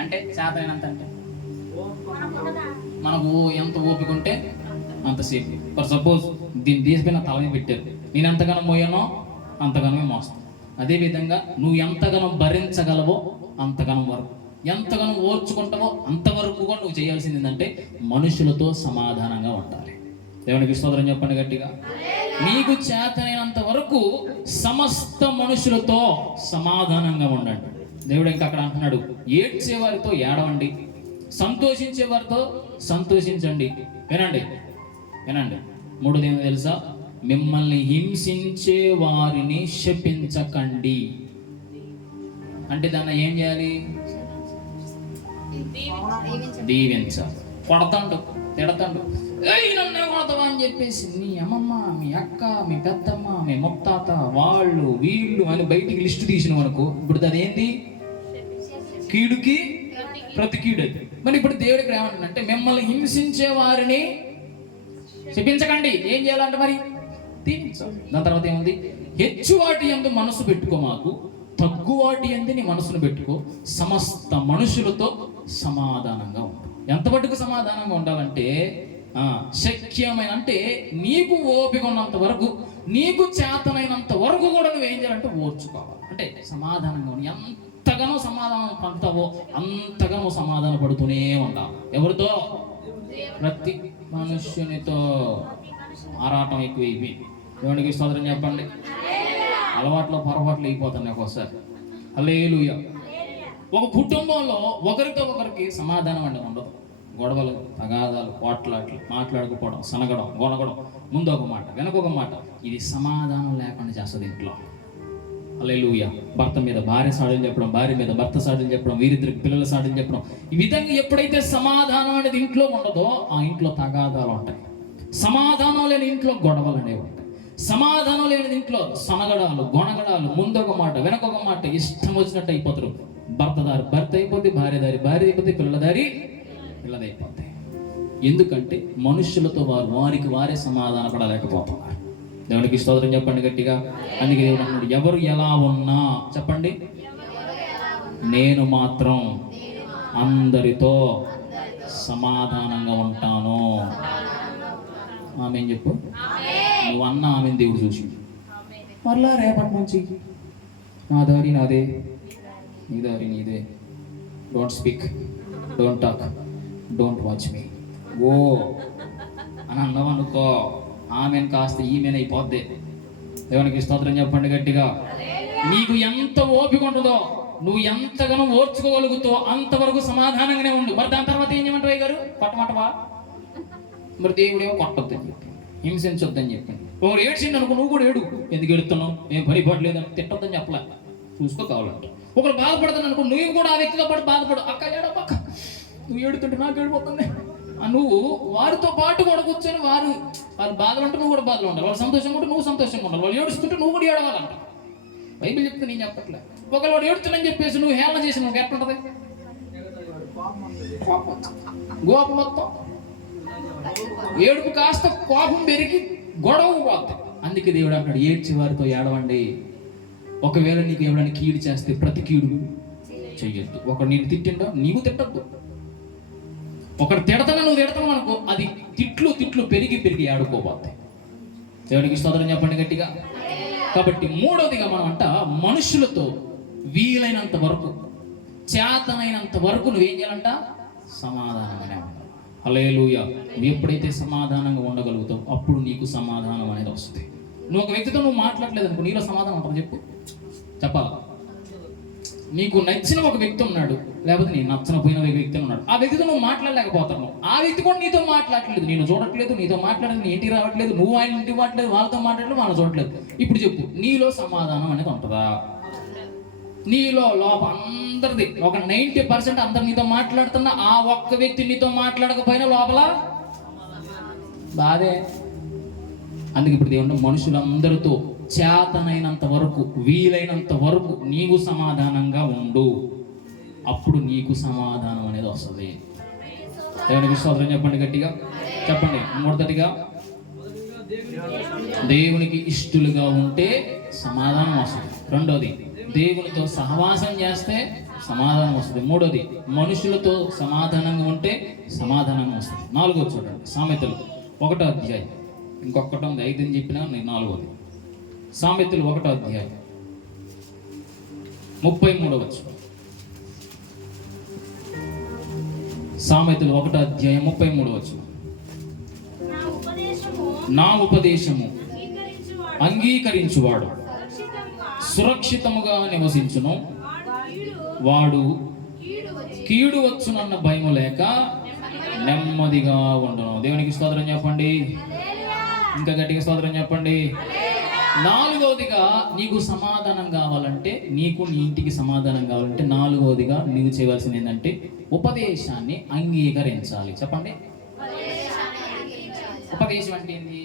అంటే చేతనైనంత అంటే మనకు ఎంత ఓపిక ఉంటే అంతసేపు. ఫర్ సపోజ్ దీన్ని తీసిపోయిన తలని పెట్టారు, నేను ఎంతగానో మోయానో అంతగానో మోస్తాను. అదేవిధంగా నువ్వు ఎంతగానో భరించగలవో అంతగానో వరకు, ఎంతగానో ఓర్చుకుంటావో అంతవరకు కూడా నువ్వు చేయాల్సింది ఏంటంటే మనుషులతో సమాధానంగా ఉండాలి. దేవునికి స్తోత్రం చెప్పండి గట్టిగా. నీకు చేతనైనంత వరకు సమస్త మనుషులతో సమాధానంగా ఉండండి. దేవుడు ఇంకా అక్కడ అంటున్నాడు, ఏడ్చే వారితో ఏడవండి, సంతోషించే వారితో సంతోషించండి. వినండి వినండి. మూడోది ఏమో తెలుసా? మిమ్మల్ని హింసించే వారిని శపించకండి. అంటే దాన్ని ఏం చేయాలి? దీవించాలి. కొడతాండు, తిడతాండు, నన్నే కొడతావా అని చెప్పేసి మీ అమ్మమ్మ, మీ అక్క, మీ పెద్దమ్మ, మీ ముత్తాత, వాళ్ళు వీళ్ళు అని బయటికి లిస్టు తీసినాం అనుకో, ఇప్పుడు అదేంటి? కీడుకి ప్రతి కీడు. మరి ఇప్పుడు దేవుడికి ఏమంటుందంటే మిమ్మల్ని హింసించే వారిని శపించకండి. ఏం చేయాలంటే మరి దీవించాలి. దాని తర్వాత ఏముంది? హెచ్చువాటి యందు మనసు పెట్టుకో, మాకు తగ్గువాటి యందు నీ మనసును పెట్టుకో, సమస్త మనుషులతో సమాధానంగా ఉండు. ఎంత మటుకు సమాధానంగా ఉండాలంటే శక్యమైన అంటే నీకు ఓపిక ఉన్నంత వరకు, నీకు చేతనైనంత వరకు కూడా నువ్వేం చేయాలంటే ఓర్చుకోవాలి. అంటే సమాధానంగా ఎంతగానో సమాధానం పడతావో అంతగానో సమాధాన పడుతూనే ఉండాలి. ఎవరితో? ప్రతి మనుష్యునితో. ఆరాటం ఎక్కువ ఇవి. దేవునికి స్తోత్రం చెప్పండి. అలవాట్లో పొరపాట్లు అయిపోతాయి ఒక్కోసారి. హల్లెలూయా. ఒక కుటుంబంలో ఒకరితో ఒకరికి సమాధానం అంటే ఉండదు. గొడవలు, తగాదాలు, పోట్లాట్లు, మాట్లాడుకోవడం, సనగడం, గొనగడం, ముందు ఒక మాట వెనక ఒక మాట, ఇది సమాధానం లేకుండా చేస్తుంది ఇంట్లో. హల్లెలూయా. భర్త మీద భార్య సాడులు చెప్పడం, భార్య మీద భర్త సాడులు చెప్పడం, వీరిద్దరికి పిల్లల సాడులు చెప్పడం, ఈ విధంగా ఎప్పుడైతే సమాధానం అనేది ఇంట్లో ఉండదో ఆ ఇంట్లో తగాదాలు ఉంటాయి. సమాధానం లేని ఇంట్లో గొడవలు అనేవి ఉంటాయి. సమాధానం లేని ఇంట్లో సనగడాలు, గొనగడాలు, ముందు ఒక మాట వెనక ఒక మాట, ఇష్టం వచ్చినట్టు అయిపోతారు. భర్త దారి భర్త అయిపోతే, భార్య దారి భార్య అయిపోతే, పిల్లల దారి పిల్లదైపోతాయి. ఎందుకంటే మనుషులతో వారికి వారే సమాధాన పడలేకపోతున్నారు. దేవునికి స్తోత్రం చెప్పండి గట్టిగా. అందుకే దేవుడు అన్నాడు, ఎవరు ఎలా ఉన్నా చెప్పండి, నేను మాత్రం అందరితో సమాధానంగా ఉంటాను. ఆమె చెప్పు. నువ్వు అన్న ఆమె దేవుడు చూసి మరలా రేపటి నుంచి నా దారి నాదే, నీ దారి నీదే. Don't speak, don't talk, don't watch me. ఓ అని అన్నావు అనుకో, ఆమెను కాస్త ఈమెను అయిపోద్ది. దేవునికి స్తోత్రం చెప్పండి గట్టిగా. నీకు ఎంత ఓపిక ఉంటుందో, నువ్వు ఎంతగానో ఓర్చుకోగలుగుతావు అంతవరకు సమాధానంగానే ఉండు. మరి దాని తర్వాత ఏం చేయమంటావు గారు? కొట్టమంటవా? మరి దేవుడేమో కొట్టొద్దని చెప్పి, హింసించొద్దని చెప్పండి. ఒకరు ఏడ్చింది అనుకో, నువ్వు కూడా ఏడు. ఎందుకు ఏడుతున్నావు, ఏం పడిపడలేదు అని తిట్టొద్దని చెప్పలే, చూసుకో కావాలంటే. ఒకరు బాధపడతాను అనుకో, నువ్వు కూడా ఆ వ్యక్తితో పాటు బాధపడు. అక్క ఏడపక్క, నువ్వు ఏడుతుంటే నాకు ఏడిపోతుంది. నువ్వు వారితో పాటు కూడా కూర్చొని వాళ్ళు బాధలు ఉంటే నువ్వు కూడా బాధలు ఉండాలి, వాళ్ళు సంతోషంగా ఉంటే నువ్వు సంతోషంగా ఉండాలి, వాళ్ళు ఏడుస్తుంటే నువ్వు కూడా ఏడవాలంట. బైబిల్ చెప్తే నేను చెప్పట్లే. ఒకళ్ళు వాడు ఏడుతున్నాని చెప్పేసి నువ్వు హేళన చేసి నువ్వు ఎట్లుంటది? కోపం మొత్తం ఏడుపు కాస్త కోపం పెరిగి గొడవ పోతుంది. అందుకే దేవుడు అంటాడు, ఏడ్చి వారితో ఏడవండి. ఒకవేళ నీకు ఎవరైనా కీడు చేస్తే ప్రతి కీడు చెయ్యొద్దు. ఒకడు నేను తిట్టిండో నీవు తిట్టద్దు. ఒకడు తిడతాను నువ్వు తిడతావు అనుకో, అది తిట్లు తిట్లు పెరిగి పెరిగి ఆడుకోబోతాయి. దేవుడికి స్తోత్రం చెప్పండి గట్టిగా. కాబట్టి మూడవదిగా మనం అంట మనుషులతో వీలైనంత వరకు, చేతనైనంత వరకు నువ్వేం చేయాలంట? సమాధానంగానే ఉండాలి. హల్లెలూయా. నువ్వు ఎప్పుడైతే సమాధానంగా ఉండగలుగుతావు అప్పుడు నీకు సమాధానం అనేది వస్తుంది. నువ్వు ఒక వ్యక్తితో నువ్వు మాట్లాడలేదు అనుకో, నీలో సమాధానం ఉంటుంది. చెప్పాలా? నీకు నచ్చిన ఒక వ్యక్తి ఉన్నాడు, లేకపోతే నేను నచ్చకపోయిన వ్యక్తి ఉన్నాడు, ఆ వ్యక్తితో నువ్వు మాట్లాడలేకపోతున్నావు. ఆ వ్యక్తి కూడా నీతో మాట్లాడట్లేదు, నేను చూడట్లేదు, నీతో మాట్లాడలేదు, నీ ఇంటికి రావట్లేదు, నువ్వు ఆయన ఇంటికి మాట్లాడలేదు, వాళ్ళతో మాట్లాడలేదు, వాళ్ళని చూడట్లేదు. ఇప్పుడు చెప్పు, నీలో సమాధానం అనేది ఉంటుందా? నీలో లోపం అందరిది ఒక 90% అందరు నీతో మాట్లాడుతున్నా, ఆ ఒక్క వ్యక్తి నీతో మాట్లాడకపోయినా లోపల బాధే. అందుకే ఇప్పుడు దేవుడు మనుషులందరితో చేతనైనంత వరకు, వీలైనంత వరకు నీవు సమాధానంగా ఉండు, అప్పుడు నీకు సమాధానం అనేది వస్తుంది. దేవునికి స్తోత్రం చెప్పండి గట్టిగా చెప్పండి. మొదటిగా దేవునికి ఇష్టలుగా ఉంటే సమాధానం వస్తుంది. రెండోది దేవునితో సహవాసం చేస్తే సమాధానం వస్తుంది. మూడోది మనుషులతో సమాధానంగా ఉంటే సమాధానంగా వస్తుంది. నాలుగోది చూడండి, సామెతలు 1వ అధ్యాయం. ఇంకొకటి ఉంది, 5 అని చెప్పినా నేను 4వది. సామెతలు 1వ అధ్యాయం 33వ వచనం. సామెతలు 1వ అధ్యాయం 33వ వచనం. నా ఉపదేశము అంగీకరించువాడు సురక్షితముగా నివసించును, వాడు కీడు వచ్చునన్న భయము లేక నెమ్మదిగా ఉండను. దేవునికి స్తోత్రం చెప్పండి. ఇంకా గట్టిగా స్తోత్రం చెప్పండి. నాలుగవదిగా నీకు సమాధానం కావాలంటే, నీకు నీ ఇంటికి సమాధానం కావాలంటే, నాలుగవదిగా నీవు చేయవలసింది ఏంటంటే ఉపదేశాన్ని అంగీకరించాలి. చెప్పండి. ఉపదేశం అంటే ఏంది?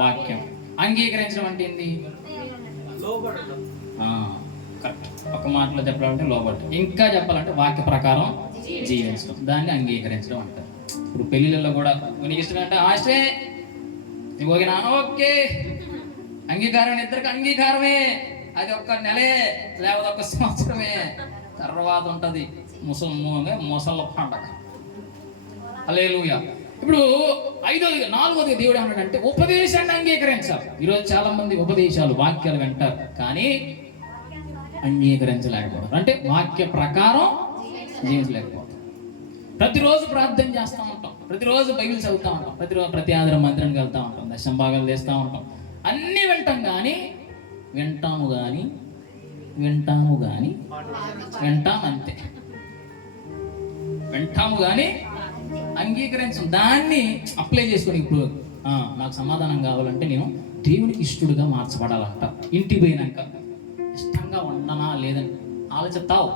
వాక్యం. అంగీకరించడం అంటే ఏంది? కరెక్ట్. ఒక మాటలో చెప్పాలంటే లోబట్టు, ఇంకా చెప్పాలంటే వాక్య ప్రకారం జీవించడం, దాన్ని అంగీకరించడం అంటారు. ఇప్పుడు పెళ్లిళ్ళలో కూడా నీకు ఇష్టమంటే ఆశే ఓకేనా? ఓకే, అంగీకారం. ఇద్దరికి అంగీకారమే, అది ఒక్క నెలే లేకపోతే 1 సంవత్సరమే, తర్వాత ఉంటది ముసళ్ళ పండగ. హల్లెలూయా. ఇప్పుడు 5వదిగా 4వదిగా దేవుడు ఏమన్నాడంటే ఉపదేశాన్ని అంగీకరించాలి. ఈరోజు చాలా మంది ఉపదేశాలు వాక్యాలు వింటారు కానీ అంగీకరించలేకపోతారు, అంటే వాక్య ప్రకారం జీవించలేకపోతారు. ప్రతిరోజు ప్రార్థన చేస్తూ ఉంటాం, ప్రతిరోజు బైబిల్ చదువుతూ ఉంటాం, ప్రతి ఆదివారం మందిరానికి వెళ్తూ ఉంటాం, దశమ భాగాలు చేస్తూ ఉంటాం, అన్నీ వింటాం కానీ అంతే. వింటాము కానీ అంగీకరించం. దాన్ని అప్లై చేసుకొని ఇప్పుడు నాకు సమాధానం కావాలంటే నేను దేవునికి ఇష్టడుగా మార్చబడాలంట. ఇంటికి పోయినాక ఇష్టంగా ఉండనా లేదని ఆలోచిస్తావు.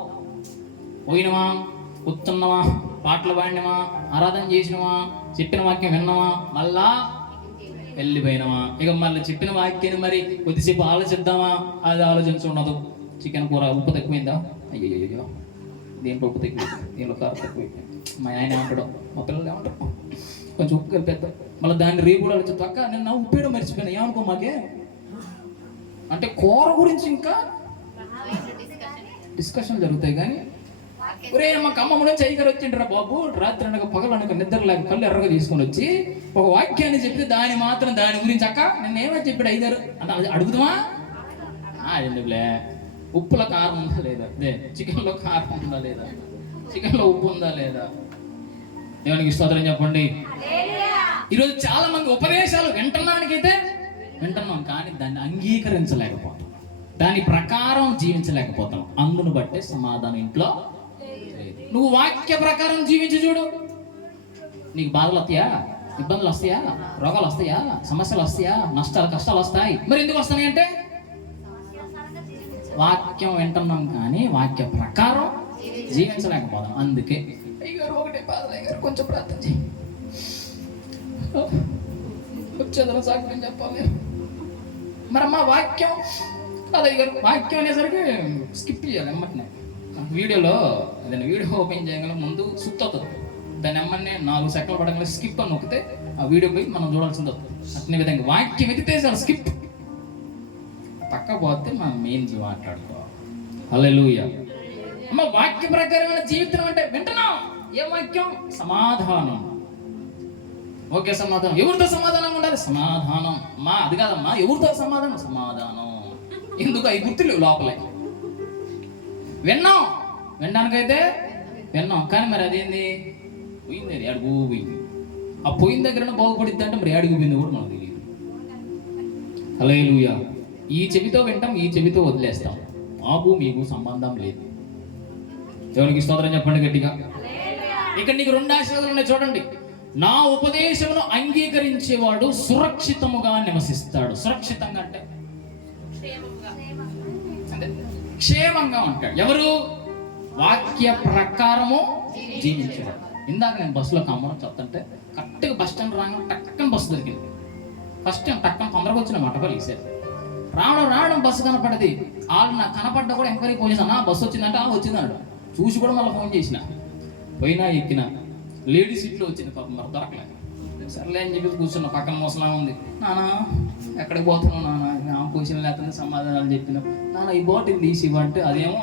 పోయినవా, కూర్చున్నావా, పాటలు పాడినవా, ఆరాధన చేసినవా, చెప్పిన వాక్యం విన్నావా, మళ్ళా వెళ్ళిపోయినవా. ఇక మళ్ళీ చెప్పిన వాక్యాన్ని మరి కొద్దిసేపు ఆలోచిద్దామా, అది ఆలోచించుండదు. చికెన్ కూర ఉప్పు తక్కువైందా, అయ్యో దీంట్లో ఉప్పు తక్కువ, దీంట్లో కారం తక్కువైపోయింది. మా ఆయన ఏమంటాడు, మా పిల్లలు ఏమంటారు, కొంచెం ఉప్పు కలిపేద్దాం. మళ్ళీ దాన్ని రేపు కూడా ఆలోచిస్తా, అక్క నేను ఉప్పేయడం మర్చిపోయినా ఏమనుకో మాకే. అంటే కూర గురించి ఇంకా డిస్కషన్ జరుగుతాయి కానీ ఒరే మా కమ్మములో చైకర్ వచ్చిండ్రా బాబు, రాత్రి అనక పగలు అనక నిద్ర లేక కళ్ళు ఎర్రగా తీసుకొని వచ్చి ఒక వాక్యాన్ని చెప్తే దాని గురించి అక్క నిన్నేమో చెప్పాడు 5 అంటే అడుగుదామా? ఎందుకులే, ఉప్పులో కారం ఉందా లేదా, అదే చికెన్లో కారం ఉందా లేదా, చికెన్లో ఉప్పు ఉందా లేదా? దేవునికి స్తోత్రం చెప్పండి. ఈరోజు చాలా మంది ఉపదేశాలు వింటున్నానికైతే వింటున్నాం, కానీ దాన్ని అంగీకరించలేకపోతాం, దాని ప్రకారం జీవించలేకపోతాం. అందును బట్టే సమాధానం ఇంట్లో. నువ్వు వాక్య ప్రకారం జీవించి చూడు, నీకు బాధలు వస్తాయా, ఇబ్బందులు వస్తాయా, రోగాలు వస్తాయా, సమస్యలు వస్తాయా, నష్టాలు కష్టాలు వస్తాయి. మరి ఎందుకు వస్తాయి అంటే వాక్యం వింటున్నాం కానీ వాక్య ప్రకారం జీవించలేకపోతాం. అందుకే అయ్యారు ఒకటే బాధలు, అయ్యారు కొంచెం ప్రార్థన చేయి, వచ్చేదన సాక్ష్యం చెప్పాలి. మరమ్మా వాక్యం కాదు అయ్యారు, వాక్యం అనేసరికి స్కిప్ చేయాలి ఎమ్మటినే. వీడియోలో ఏదైనా వీడియో ఓపెన్ చేయగల ముందు సుత్తవుతుంది, దాన్ని ఎమ్మనే 4 సెకండ్లు పడగల స్కిప్ అని నొక్కితే ఆ వీడియో పోయి మనం చూడాల్సింది అవుతుంది. అట్నే విధంగా వాక్యం ఎత్తితే సార్ స్కిప్ పక్క పోతే మనం మెయిన్ మాట్లాడుకోవాలి. హల్లెలూయా. అమ్మ వాక్య ప్రకారమైన జీవితం అంటే వింటున్నాం. ఏ వాక్యం? సమాధానం. ఓకే, సమాధానం. ఎవరితో సమాధానం ఉండాలి? సమాధానం. అది కాదమ్మా, ఎవరితో సమాధానం? సమాధానం. ఎందుకు? అవి గుర్తులేవు లోపలే. వినడానికైతే విన్నాం, కానీ మరి అదేంది పోయింది, అది అడుగు పోయింది. ఆ పోయిన దగ్గర బాగుపడిద్ది అంటే మరి అడుగు పోయింది కూడా మనకు తెలియదు. హల్లెలూయా. ఈ చెవితో వింటాం, ఈ చెవితో వదిలేస్తాం. మాకు మీకు సంబంధం లేదు. దేవునికి స్తోత్రం చెప్పండి గట్టిగా. ఇక్కడ నీకు 2 ఆశీర్వాదాలు ఉన్నాయి చూడండి. నా ఉపదేశమును అంగీకరించేవాడు సురక్షితముగా నివసిస్తాడు. సురక్షితంగా అంటే క్షేమంగా ఉంటాడు. ఎవరు? వాక్య ప్రకారము జీవించేవాడు. ఇందాక నేను బస్సులో కమ్మడం చెప్తుంటే కరెక్ట్గా బస్ స్టాండ్ రాగానే టక్కన బస్సు దొరికింది. ఫస్ట్ టైం టక్కన తొందరగా వచ్చిన మటపలు వేసారు. రావడం బస్సు కనపడ్డది. వాళ్ళు నాకు కనపడ్డా కూడా ఎంక్వైరీ పోలీసు అన్న బస్సు వచ్చిందంటే వచ్చిందన్నాడు. చూసి కూడా మళ్ళీ ఫోన్ చేసిన, పోయినా ఎక్కిన. లేడీస్ సీట్లో వచ్చింది, పాపం మరి దొరకలేదు. సర్లే అని చెప్పి కూర్చున్నా. పక్కన మోసలా ఉంది. నానా ఎక్కడికి పోతున్నావు నాన్న? క్వశ్చన్ లేకపోతే సమాధానాలు చెప్పిన. నాన్న ఈ బాటిల్ తీసి ఇవ్వంటే అదేమో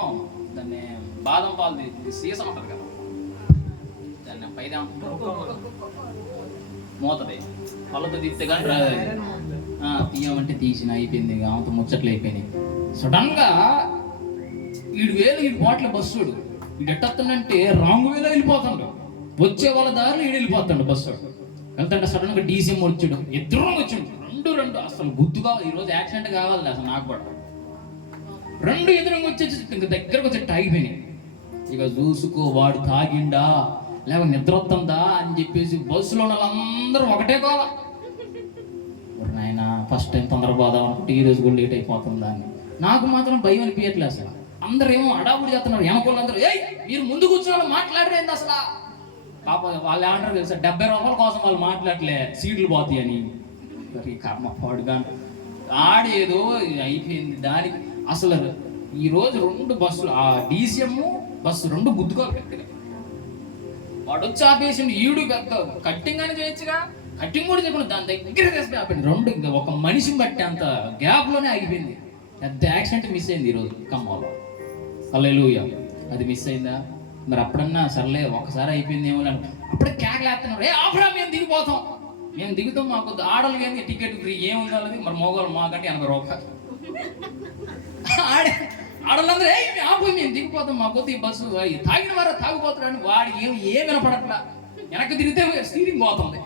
దాన్ని బాదం పాలు సీసం ఉంటుంది కదా, దాన్ని పైన మోతది పళ్ళతో తీస్తే కానీ రాదు. తీయమంటే తీసిన, అయిపోయింది. ఆమెతో ముచ్చట్లు అయిపోయినాయి. సడన్గా వీడు బాటిల్ బస్సుడు వీడు ఎట్టొస్తుందంటే రాంగ్ వేలో వెళ్ళిపోతాడు. వచ్చే వాళ్ళ దారిలో వీడు వెళ్ళిపోతాడు బస్సు వెళ్తాంటే. సడన్గా డీసీఎం వచ్చాడు, ఇద్దరు వచ్చాడు. రెండు అసలు గుర్తు కావాలి. ఈరోజు యాక్సిడెంట్ కావాలి అసలు నాకు కూడా. 2 ఎదురుగా వచ్చేసి ఇంక దగ్గరకు వచ్చి ఆగిపోయినాయి. ఇక చూసుకో, వాడు తాగిండా లేక నిద్ర వస్తుందా అని చెప్పేసి బస్సులో వాళ్ళందరూ ఒకటే కావాలి. నాయన ఫస్ట్ టైం తొందర పోదాం అనుకుంటే ఈ రోజు కూడా లేట్ అయిపోతుందా అని నాకు మాత్రం భయం అనిపించట్లేదు అసలు. అందరూ ఏమో అడావుడి చేస్తున్నారు. వెనకోళ్ళందరూ మీరు ముందు కూర్చున్న మాట్లాడలేదు అసలు. పాప వాళ్ళు ఏమంటారు తెలుసా, 70 రూపాయల కోసం వాళ్ళు మాట్లాడలే, సీట్లు పోతాయి అని. కర్మ పాడుగా ఆడేదో అయిపోయింది దానికి. అసలు ఈరోజు 2 బస్సులు, ఆ డీసీఎం బస్సు 2 గుద్దుకోవాలి గట్టిగా. వాడు వచ్చి ఆపేసిండు. ఈడు పెద్ద కట్టింగ్ అని చేయొచ్చుగా, కట్టింగ్ కూడా చెప్పండి దాని దగ్గర తీసుకుని ఆపండి. 2 ఇంకా ఒక మనిషిని బట్టి అంత గ్యాప్లోనే ఆగిపోయింది. పెద్ద యాక్సిడెంట్ మిస్ అయింది ఈరోజు ఖమ్మంలో. హల్లెలూయా. అది మిస్ అయిందా? మరి అప్పుడన్నా సర్లే ఒకసారి అయిపోయింది ఏమో అని అప్పుడే కేకలేస్తున్నారు. ఆఫరా మేము దిగిపోతాం, మేము దిగుతాం, మాకు ఆడలు కానీ టికెట్ ఫ్రీ ఏముంది వాళ్ళది. మరి మోగోళ్ళు మాకంటే 80 రూపాయలు. ఆడలందరూ ఆపు మేము దిగిపోతాం, మాకు ఈ బస్సు తాగిన వారా తాగిపోతాడని. వాడికి ఏం వినపడట్లా. వెనక్కి తిరిగితే స్టీరింగ్ పోతుంది.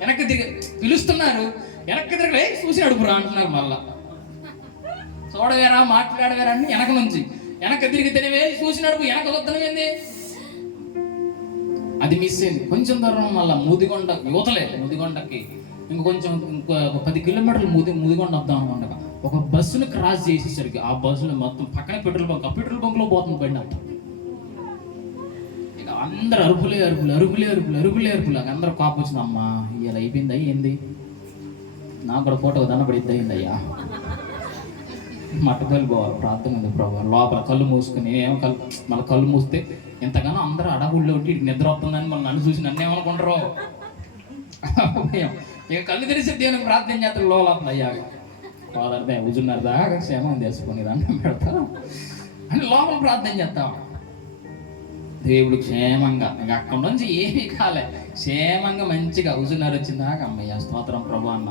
వెనక్కి తిరిగి పిలుస్తున్నారు, వెనక్కి తిరిగి చూసి అడుగురా అంటున్నారు. మళ్ళా చూడవేరా మాట్లాడవేరా అని వెనక నుంచి వెనక్కి తిరిగితేనే చూసి నడుపు, వెనక వద్దనమేంది. అది మిస్ అయింది. కొంచెం దూరం మళ్ళీ ముదిగొండ యువతలే, ముదిగొండకి ఇంకొంచెం 10 కిలోమీటర్లు ముదిగొండ వద్దాం అనుకుంటా. ఒక బస్సును క్రాస్ చేసేసరికి ఆ బస్సులో మొత్తం పక్కనే పెట్రోల్ బంక్ లో పోతుంది బండి అంతా. ఇక అందరు అరుపులే అందరూ కాపు వచ్చింది. అమ్మా ఇలా అయిపోయింది, ఏంది నాకు కూడా ఫోటో దండపడిద్ది అయిందయ్యా. మట్టపల్లి పోవాలి, ప్రార్థన ఉంది ప్రభావ. లోపల కళ్ళు మూసుకుని మళ్ళీ కళ్ళు మూస్తే ఎంతగానో అందరూ అడవుల్లో ఉండి నిద్ర వస్తుందని మళ్ళీ నన్ను చూసి నన్ను ఏమనుకుంటారో ఇక కళ్ళు తెరిసి దేవునికి ప్రార్థన చేస్తారు. లోపల అయ్యా ఫాదర్ కూర్చున్నారు దాకా క్షేమం తెలుసుకుని దండం పెడతా అని లోపల ప్రార్థన చేస్తాం. దేవుడు క్షేమంగా ఇంకా అక్కడి నుంచి ఏమీ కాలే, క్షేమంగా మంచిగా హుజూర్నగర్ వచ్చిందాక అమ్మయ్య స్తోత్రం ప్రభు అన్న.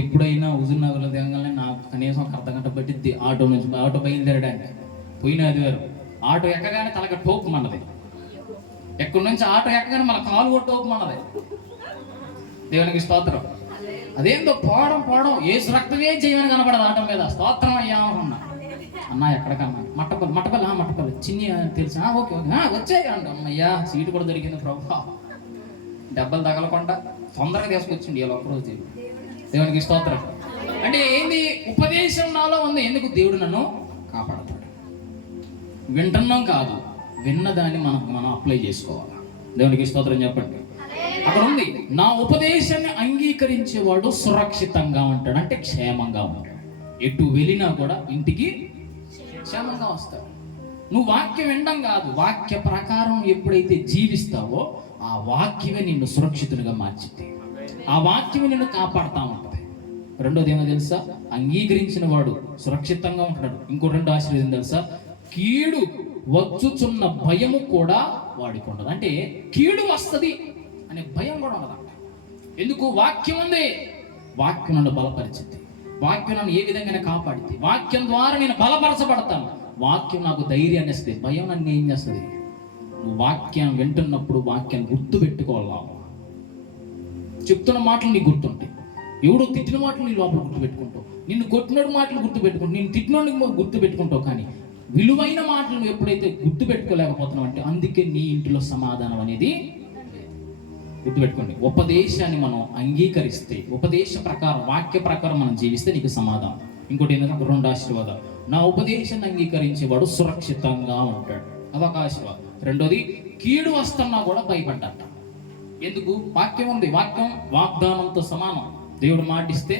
ఎప్పుడైనా హుజూర్నగర్లో దిగగానే నాకు కనీసం ఒక అర్ధగంట పట్టిద్ది ఆటో బయలుదేరడానికి. పోయిన ఆదివారం ఆటో ఎక్కగానే తలక టోపు మనది, ఎక్కడి నుంచి ఆటో ఎక్కగానే మన కాలు కూడా టోపు మనది. దేవునికి స్తోత్రం. అదేందో పోవడం ఏసు రక్తమే చేయమని కనపడదు ఆటో మీద. స్తోత్రం అయ్యా అన్నా. అన్న ఎక్కడికన్నా మట్టపల్లి చిన్ని తెలుసా? ఓకే వచ్చాయి అంట. అమ్మయ్యా సీటు కూడా దొరికింది ప్రభా. దెబ్బలు తగలకుండా తొందరగా తీసుకొచ్చింది ఇలా ఒక్కరోజు. దేవునికి స్తోత్రం. అంటే ఏంది? ఉపదేశం నాలో ఉంది. ఎందుకు? దేవుడు నన్ను కాపాడతాడు. వింటున్నాం కాదు, విన్నదాన్ని మనం అప్లై చేసుకోవాలి. దేవునికి స్తోత్రం చెప్పండి. అక్కడ ఉంది, నా ఉపదేశాన్ని అంగీకరించేవాడు సురక్షితంగా ఉంటాడు, అంటే క్షేమంగా ఉంటాడు. ఎటు వెళ్ళినా కూడా ఇంటికి క్షేమంగా వస్తావు. నువ్వు వాక్యం వినడం కాదు, వాక్య ప్రకారం ఎప్పుడైతే జీవిస్తావో ఆ వాక్యమే నిన్ను సురక్షితులుగా మార్చింది. ఆ వాక్యమే నిన్ను కాపాడుతూ ఉంటుంది. రెండోది ఏమో తెలుసా? అంగీకరించిన వాడు సురక్షితంగా ఉంటాడు. ఇంకో రెండో ఆశీర్వాదం తెలుసా? కీడు వచ్చుచున్న భయము కూడా వాడికి ఉండదు. అంటే కీడు వస్తుంది అనే భయం కూడా ఉండదంట. ఎందుకు? వాక్యం ఉంది. వాక్యం నన్ను బలపరిచింది, వాక్యం నన్ను ఏ విధంగా కాపాడింది, వాక్యం ద్వారా నేను బలపరచబడతాను, వాక్యం నాకు ధైర్యాన్ని ఇస్తుంది. భయం నన్ను ఏం చేస్తుంది? నువ్వు వాక్యం వింటున్నప్పుడు వాక్యాన్ని గుర్తు పెట్టుకోవాలా. చెప్తున్న మాటలు నీకు గుర్తుంటాయి. ఎవడో తిట్టిన మాటలు నీ లోపల గుర్తుపెట్టుకుంటావు, నిన్ను కొట్టినోడు మాటలు గుర్తుపెట్టుకుంటావు, నేను తిట్టినోడికి గుర్తుపెట్టుకుంటావు. కానీ విలువైన మాటలను ఎప్పుడైతే గుర్తుపెట్టుకోలేకపోతున్నావు అంటే అందుకే నీ ఇంటిలో సమాధానం అనేది గుర్తుపెట్టుకోండి. ఉపదేశాన్ని మనం అంగీకరిస్తే, ఉపదేశ ప్రకారం వాక్య ప్రకారం మనం జీవిస్తే నీకు సమాధానం. ఇంకోటి ఏంటంటే రెండు ఆశీర్వాదాలు. నా ఉపదేశాన్ని అంగీకరించేవాడు సురక్షితంగా ఉంటాడు, అదొక ఆశీర్వాదం. రెండోది, కీడు వస్తున్నా కూడా భయపడ్డట. ఎందుకు? వాక్యం ఉంది. వాక్యం వాగ్దానంతో సమానం. దేవుడు మాటిస్తే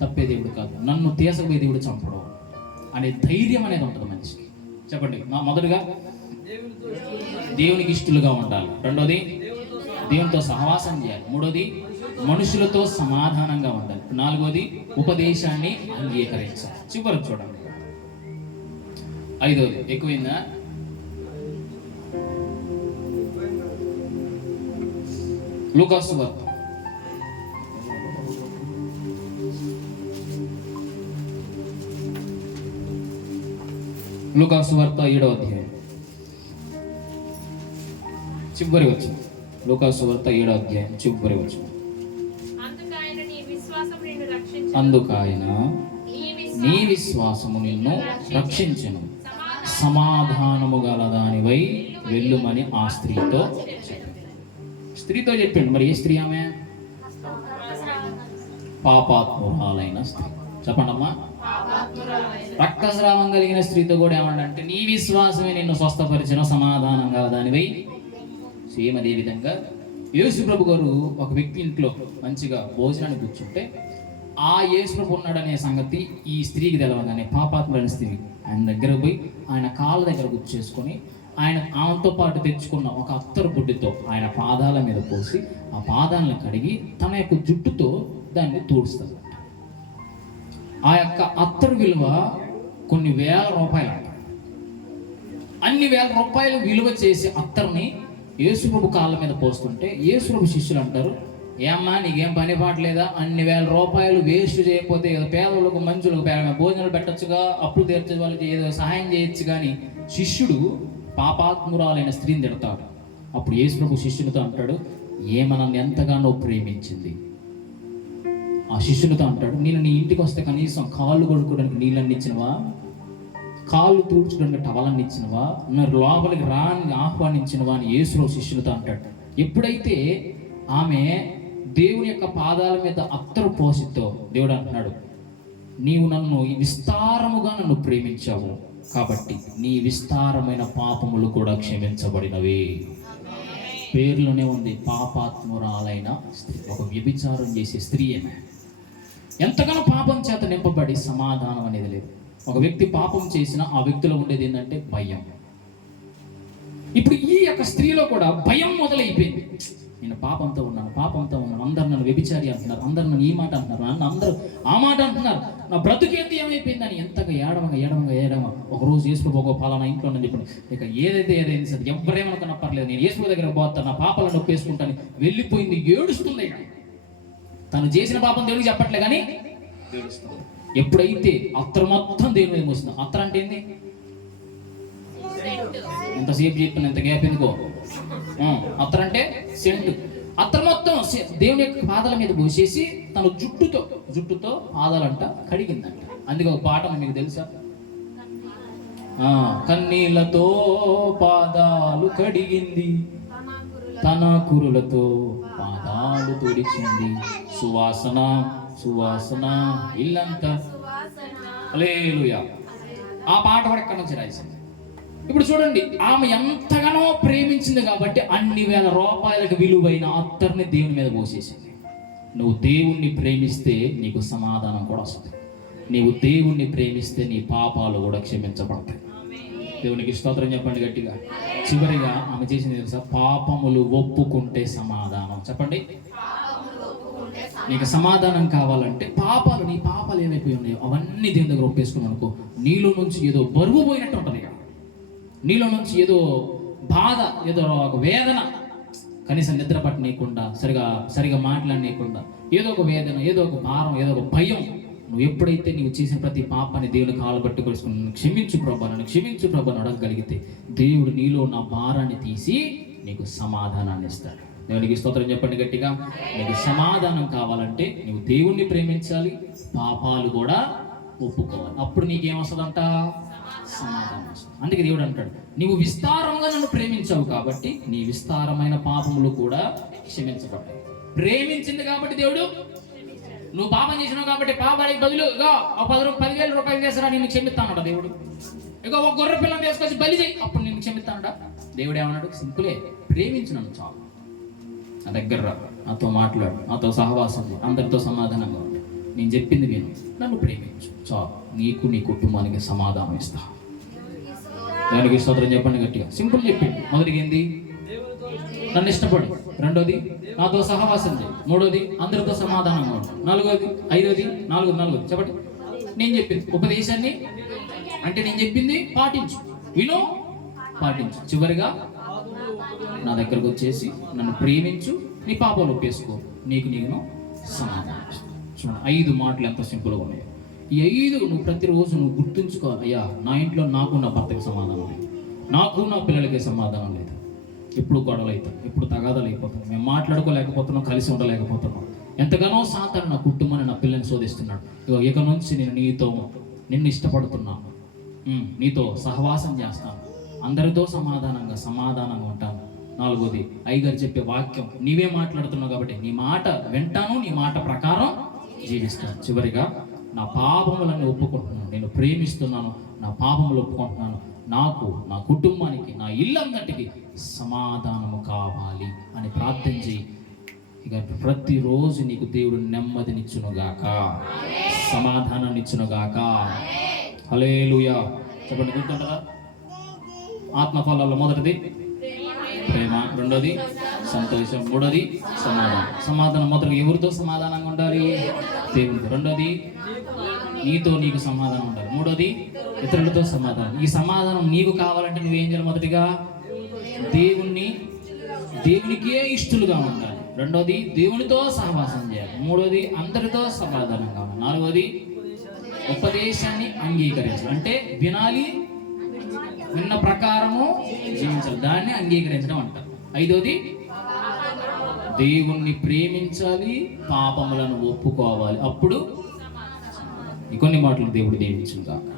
తప్పే దేవుడు కాదు, నన్ను తీసపోయే దేవుడు చంపడు అనే ధైర్యం అనేది ఉంటుంది మనిషికి. చెప్పండి. మొదటిగా దేవునికి ఇష్టలుగా ఉండాలి. రెండోది, దేవునితో సహవాసం చేయాలి. మూడోది, మనుషులతో సమాధానంగా ఉండాలి. నాలుగోది, ఉపదేశాన్ని అంగీకరించాలి. చివరికి చూడండి, ఐదోది ఎక్కువైందా? లూకాసు వార్త లూకాసు వార్త 7వ అధ్యాయం చివరి వచనం. లూకాసు వార్త 7వ అధ్యాయం చివరి వచనం. అందుకు ఆయన నీ విశ్వాసము నిన్ను రక్షించెను, సమాధానము గల దానివై వెళ్ళుమని ఆ స్త్రీతో చెప్పిండు. మరి ఏ స్త్రీ ఆమె? పాపాత్మురాలైన స్త్రీ. చెప్పండమ్మా. రక్తస్రావం కలిగిన స్త్రీతో కూడా ఏమంటే నీ విశ్వాసమే నిన్ను స్వస్థపరిచిన, సమాధానం గల దానివై. సేమ్ అదే విధంగా యేసు ప్రభు గారు ఒక వ్యక్తి ఇంట్లో మంచిగా భోజనాన్ని కూర్చుంటే ఆ యేసు ప్రభు ఉన్నాడనే సంగతి ఈ స్త్రీకి తెలవగానే, పాపాత్ములైన స్త్రీ ఆయన దగ్గర పోయి ఆయన కాళ్ళ దగ్గర కూర్చేసుకొని ఆయన ఆమెతో పాటు తెచ్చుకున్న ఒక అత్తరు బుడ్డితో ఆయన పాదాల మీద పోసి ఆ పాదాలను కడిగి తన యొక్క జుట్టుతో దాన్ని తూడుస్తుంది. ఆ యొక్క అత్తరు విలువ కొన్ని వేల రూపాయలు అంట. అన్ని వేల రూపాయలు విలువ చేసి అత్తరుని యేసుప్రభు కాళ్ళ మీద పోస్తుంటే యేసుప్రభు శిష్యులు అంటారు, ఏమ్మా నీకేం పని పాటలేదా? అన్ని వేల రూపాయలు వేస్ట్ చేయకపోతే పేదలకు మంచులకు భోజనాలు పెట్టచ్చుగా, అప్పులు తీర్చే వాళ్ళకి ఏదో సహాయం చేయొచ్చు. కానీ శిష్యుడు పాపాత్మురాలైన స్త్రీని తిడతాడు. అప్పుడు యేసుప్రభు శిష్యునితో అంటాడు, ఏమనన్ను ఎంతగానో ప్రేమించింది. ఆ శిష్యునితో అంటాడు, నేను నీ ఇంటికి వస్తే కనీసం కాళ్ళు కొడుకోవడానికి నీళ్ళని ఇచ్చినవా, కాళ్ళు తూడ్చడానికి టవలన్ని ఇచ్చినవా, నన్ను లోపలికి రాని ఆహ్వానించినవా అని యేసుప్రభు శిష్యునితో అంటాడు. ఎప్పుడైతే ఆమె దేవుని యొక్క పాదాల మీద అత్తరు పోసితో దేవుడు అంటున్నాడు, నీవు నన్ను విస్తారముగా నన్ను ప్రేమించావు కాబట్టి నీ విస్తారమైన పాపములు కూడా క్షమించబడినవి. పేర్లోనే ఉంది పాపాత్మురాలైన స్త్రీ. ఒక వ్యభిచారం చేసే స్త్రీ ఏమే. ఎంతగానో పాపం చేత నింపబడి సమాధానం అనేది లేదు. ఒక వ్యక్తి పాపం చేసినా ఆ వ్యక్తిలో ఉండేది ఏంటంటే భయం. ఇప్పుడు ఈ యొక్క స్త్రీలో కూడా భయం మొదలైపోయింది. నేను పాపంతో ఉన్నాను, అందరు నన్ను వ్యభిచారి అంటున్నారు, అందరు నన్ను ఈ మాట అంటున్నారు, నన్ను అందరూ ఆ మాట అంటున్నారు, నా బ్రతుకేంటి ఏమైపోయిందని ఎంతగా ఏడవంగా ఒకరోజు యేసు ఒక పలానా ఇంట్లో అని చెప్పండి, ఇక ఏదైతే సరే ఎవరేమనుకున్నా పర్లేదు, నేను యేసు దగ్గర పోతాను, నా పాపాలను నొప్పేసుకుంటాను వెళ్ళిపోయింది, ఏడుస్తుంది. తను చేసిన పాపం దేవుడికి చెప్పట్లే కానీ ఏడుస్తుంది. ఎప్పుడైతే అత్తరు మొత్తం దేవుని మీద మోసింది, అత్తరు అంటే ఏంది, ఎంతసేపు చెప్పిన ఎంత గ్యాప్ ఎందుకో, అత్తరు అంటే సెంట్, అత్తరు మొత్తం దేవుని యొక్క పాదాల మీద పోసేసి తన జుట్టుతో పాదాలంట కడిగిందంట. అందుకే ఒక పాట మీకు తెలుసా, కన్నీళ్లతో పాదాలు కడిగింది, తన కురులతో పాదాలు తుడిచింది, సువాసన ఇల్లంతా. హల్లెలూయా. ఆ పాట కూడా ఎక్కడి నుంచి రాసింది. ఇప్పుడు చూడండి, ఆమె ఎంతగానో ప్రేమించింది కాబట్టి అన్ని వేల రూపాయలకు విలువైన అత్తర్ని దేవుని మీద పోసేసింది. నువ్వు దేవుణ్ణి ప్రేమిస్తే నీకు సమాధానం కూడా వస్తుంది. నీవు దేవుణ్ణి ప్రేమిస్తే నీ పాపాలు కూడా క్షమించబడతాయి. దేవునికి స్తోత్రం చెప్పండి గట్టిగా. చివరిగా ఆమె చేసింది తెలుసా, పాపములు ఒప్పుకుంటే సమాధానం. చెప్పండి, నీకు సమాధానం కావాలంటే నీ పాపాలు ఏమైపోయి ఉన్నాయో అవన్నీ దేవుని దగ్గర ఒప్పేసుకుని అనుకో, నీలో నుంచి ఏదో బరువు పోయినట్టు ఉంటుంది. నీలో నుంచి ఏదో బాధ, ఏదో ఒక వేదన, కనీసం నిద్ర పట్టనీయకుండా, సరిగా మాట్లాడనీయకుండా, ఏదో ఒక వేదన, ఏదో ఒక భారం, ఏదో ఒక భయం. నువ్వు ఎప్పుడైతే నీవు చేసిన ప్రతి పాపాన్ని దేవుని కాళ్ళు బట్టి కొలుసుకుని నన్ను క్షమించు ప్రభా అడగగలిగితే దేవుడు నీలో ఉన్న భారాన్ని తీసి నీకు సమాధానాన్ని ఇస్తాడు. దేవునికి స్తోత్రం చెప్పండి గట్టిగా. నీకు సమాధానం కావాలంటే నువ్వు దేవుణ్ణి ప్రేమించాలి, పాపాలు కూడా ఒప్పుకోవాలి. అప్పుడు నీకేమొస్తుందంట, సమాధానం వస్తుంది. అందుకే దేవుడు అంటాడు, నీవు విస్తారంగా నన్ను ప్రేమించావు కాబట్టి నీ విస్తారమైన పాపములు కూడా క్షమించబడ్డాయి. ప్రేమించింది కాబట్టి దేవుడు, నువ్వు పాపం చేసినావు కాబట్టి పాపానికి బదులుగా 10,000 రూపాయలు చేసినా నిన్ను క్షమిస్తానట దేవుడు. ఇక ఒక గొర్రె పిల్లని తీసుకొచ్చి బలి చేయి, అప్పుడు నిన్ను క్షమిస్తానట దేవుడు. ఏమన్నాడు, సింపులే, ప్రేమించు నన్ను చాలు, నా దగ్గర రా, నాతో మాట్లాడు, నాతో సహవాసం, అందరితో సమాధానంగా ఉండు, నేను చెప్పింది విను, నన్ను ప్రేమించు చాలు, నీకు నీ కుటుంబానికి సమాధానం ఇస్తా. దానికి స్తోత్రం చెప్పండి గట్టిగా. సింపుల్ చెప్పింది. మొదటికి ఏంది, నన్ను ఇష్టపడు. రెండోది, నాతో సహవాసం చేయి. మూడోది, అందరితో సమాధానంగా ఉండు. ఐదోది చెప్పండి, నేను చెప్పింది ఉపదేశాన్ని అంటే నేను చెప్పింది పాటించు, విను, పాటించు. చివరిగా నా దగ్గరకు వచ్చేసి నన్ను ప్రేమించు, నీ పాపాలు ఒప్పేసుకో, నేను సమాధానం. చూడండి, 5 మాటలు ఎంత సింపుల్గా ఉన్నాయి. ఈ 5 నువ్వు ప్రతిరోజు నువ్వు గుర్తుంచుకో. అయ్యా, నా ఇంట్లో నాకు నా భర్తకి సమాధానం లేదు, నాకు నా పిల్లలకి సమాధానం లేదు, ఎప్పుడు గొడవలు అవుతాం, ఎప్పుడు తగాదాలు అయిపోతాం, మేము మాట్లాడుకోలేకపోతున్నాం, కలిసి ఉండలేకపోతున్నాం. ఎంతగానో సాతాను నా కుటుంబాన్ని, నా పిల్లల్ని శోధిస్తున్నాడు. ఇక నుంచి నేను నిన్ను ఇష్టపడుతున్నాను, నీతో సహవాసం చేస్తాను, అందరితో సమాధానంగా ఉంటాను. 4వది, అయ్యగారు చెప్పే వాక్యం నీవే మాట్లాడుతున్నావు కాబట్టి నీ మాట వింటాను, నీ మాట ప్రకారం జీవిస్తాను. చివరిగా, నా పాపములను ఒప్పుకుంటున్నాను, నేను ప్రేమిస్తున్నాను, నా పాపములు ఒప్పుకుంటున్నాను, నాకు, నా కుటుంబానికి, నా ఇల్లందరికీ సమాధానము కావాలి అని ప్రార్థన చేయి. ఇక ప్రతిరోజు నీకు దేవుడు నెమ్మదినిచ్చునుగాక, సమాధానాన్ని ఇచ్చునుగాక. హల్లెలూయా. చెప్పండి, గుర్తుంటుందా? ఆత్మఫలాల్లో మొదటిది ప్రేమ, రెండోది సంతోషం, మూడోది సమాధానం. మొదటిగా ఎవరితో సమాధానంగా ఉండాలి? దేవుడితో. రెండోది, నీకు సమాధానం ఉండాలి. మూడోది, ఇతరులతో సమాధానం. ఈ సమాధానం నీకు కావాలంటే నువ్వేం చేయాలి? మొదటిగా దేవునికే ఇష్టలుగా ఉండాలి. రెండోది, దేవునితో సహవాసం చేయాలి. మూడోది, అందరితో సమాధానంగా ఉండాలి. 4వది, ఉపదేశాన్ని అంగీకరించాలి. అంటే వినాలి, విన్న ప్రకారము జీవించాలి, దాన్ని అంగీకరించడం అంటారు. 5వది, దేవుణ్ణి ప్రేమించాలి, పాపములను ఒప్పుకోవాలి. అప్పుడు కొన్ని మాటలు దేవుడు దీవించుగాక.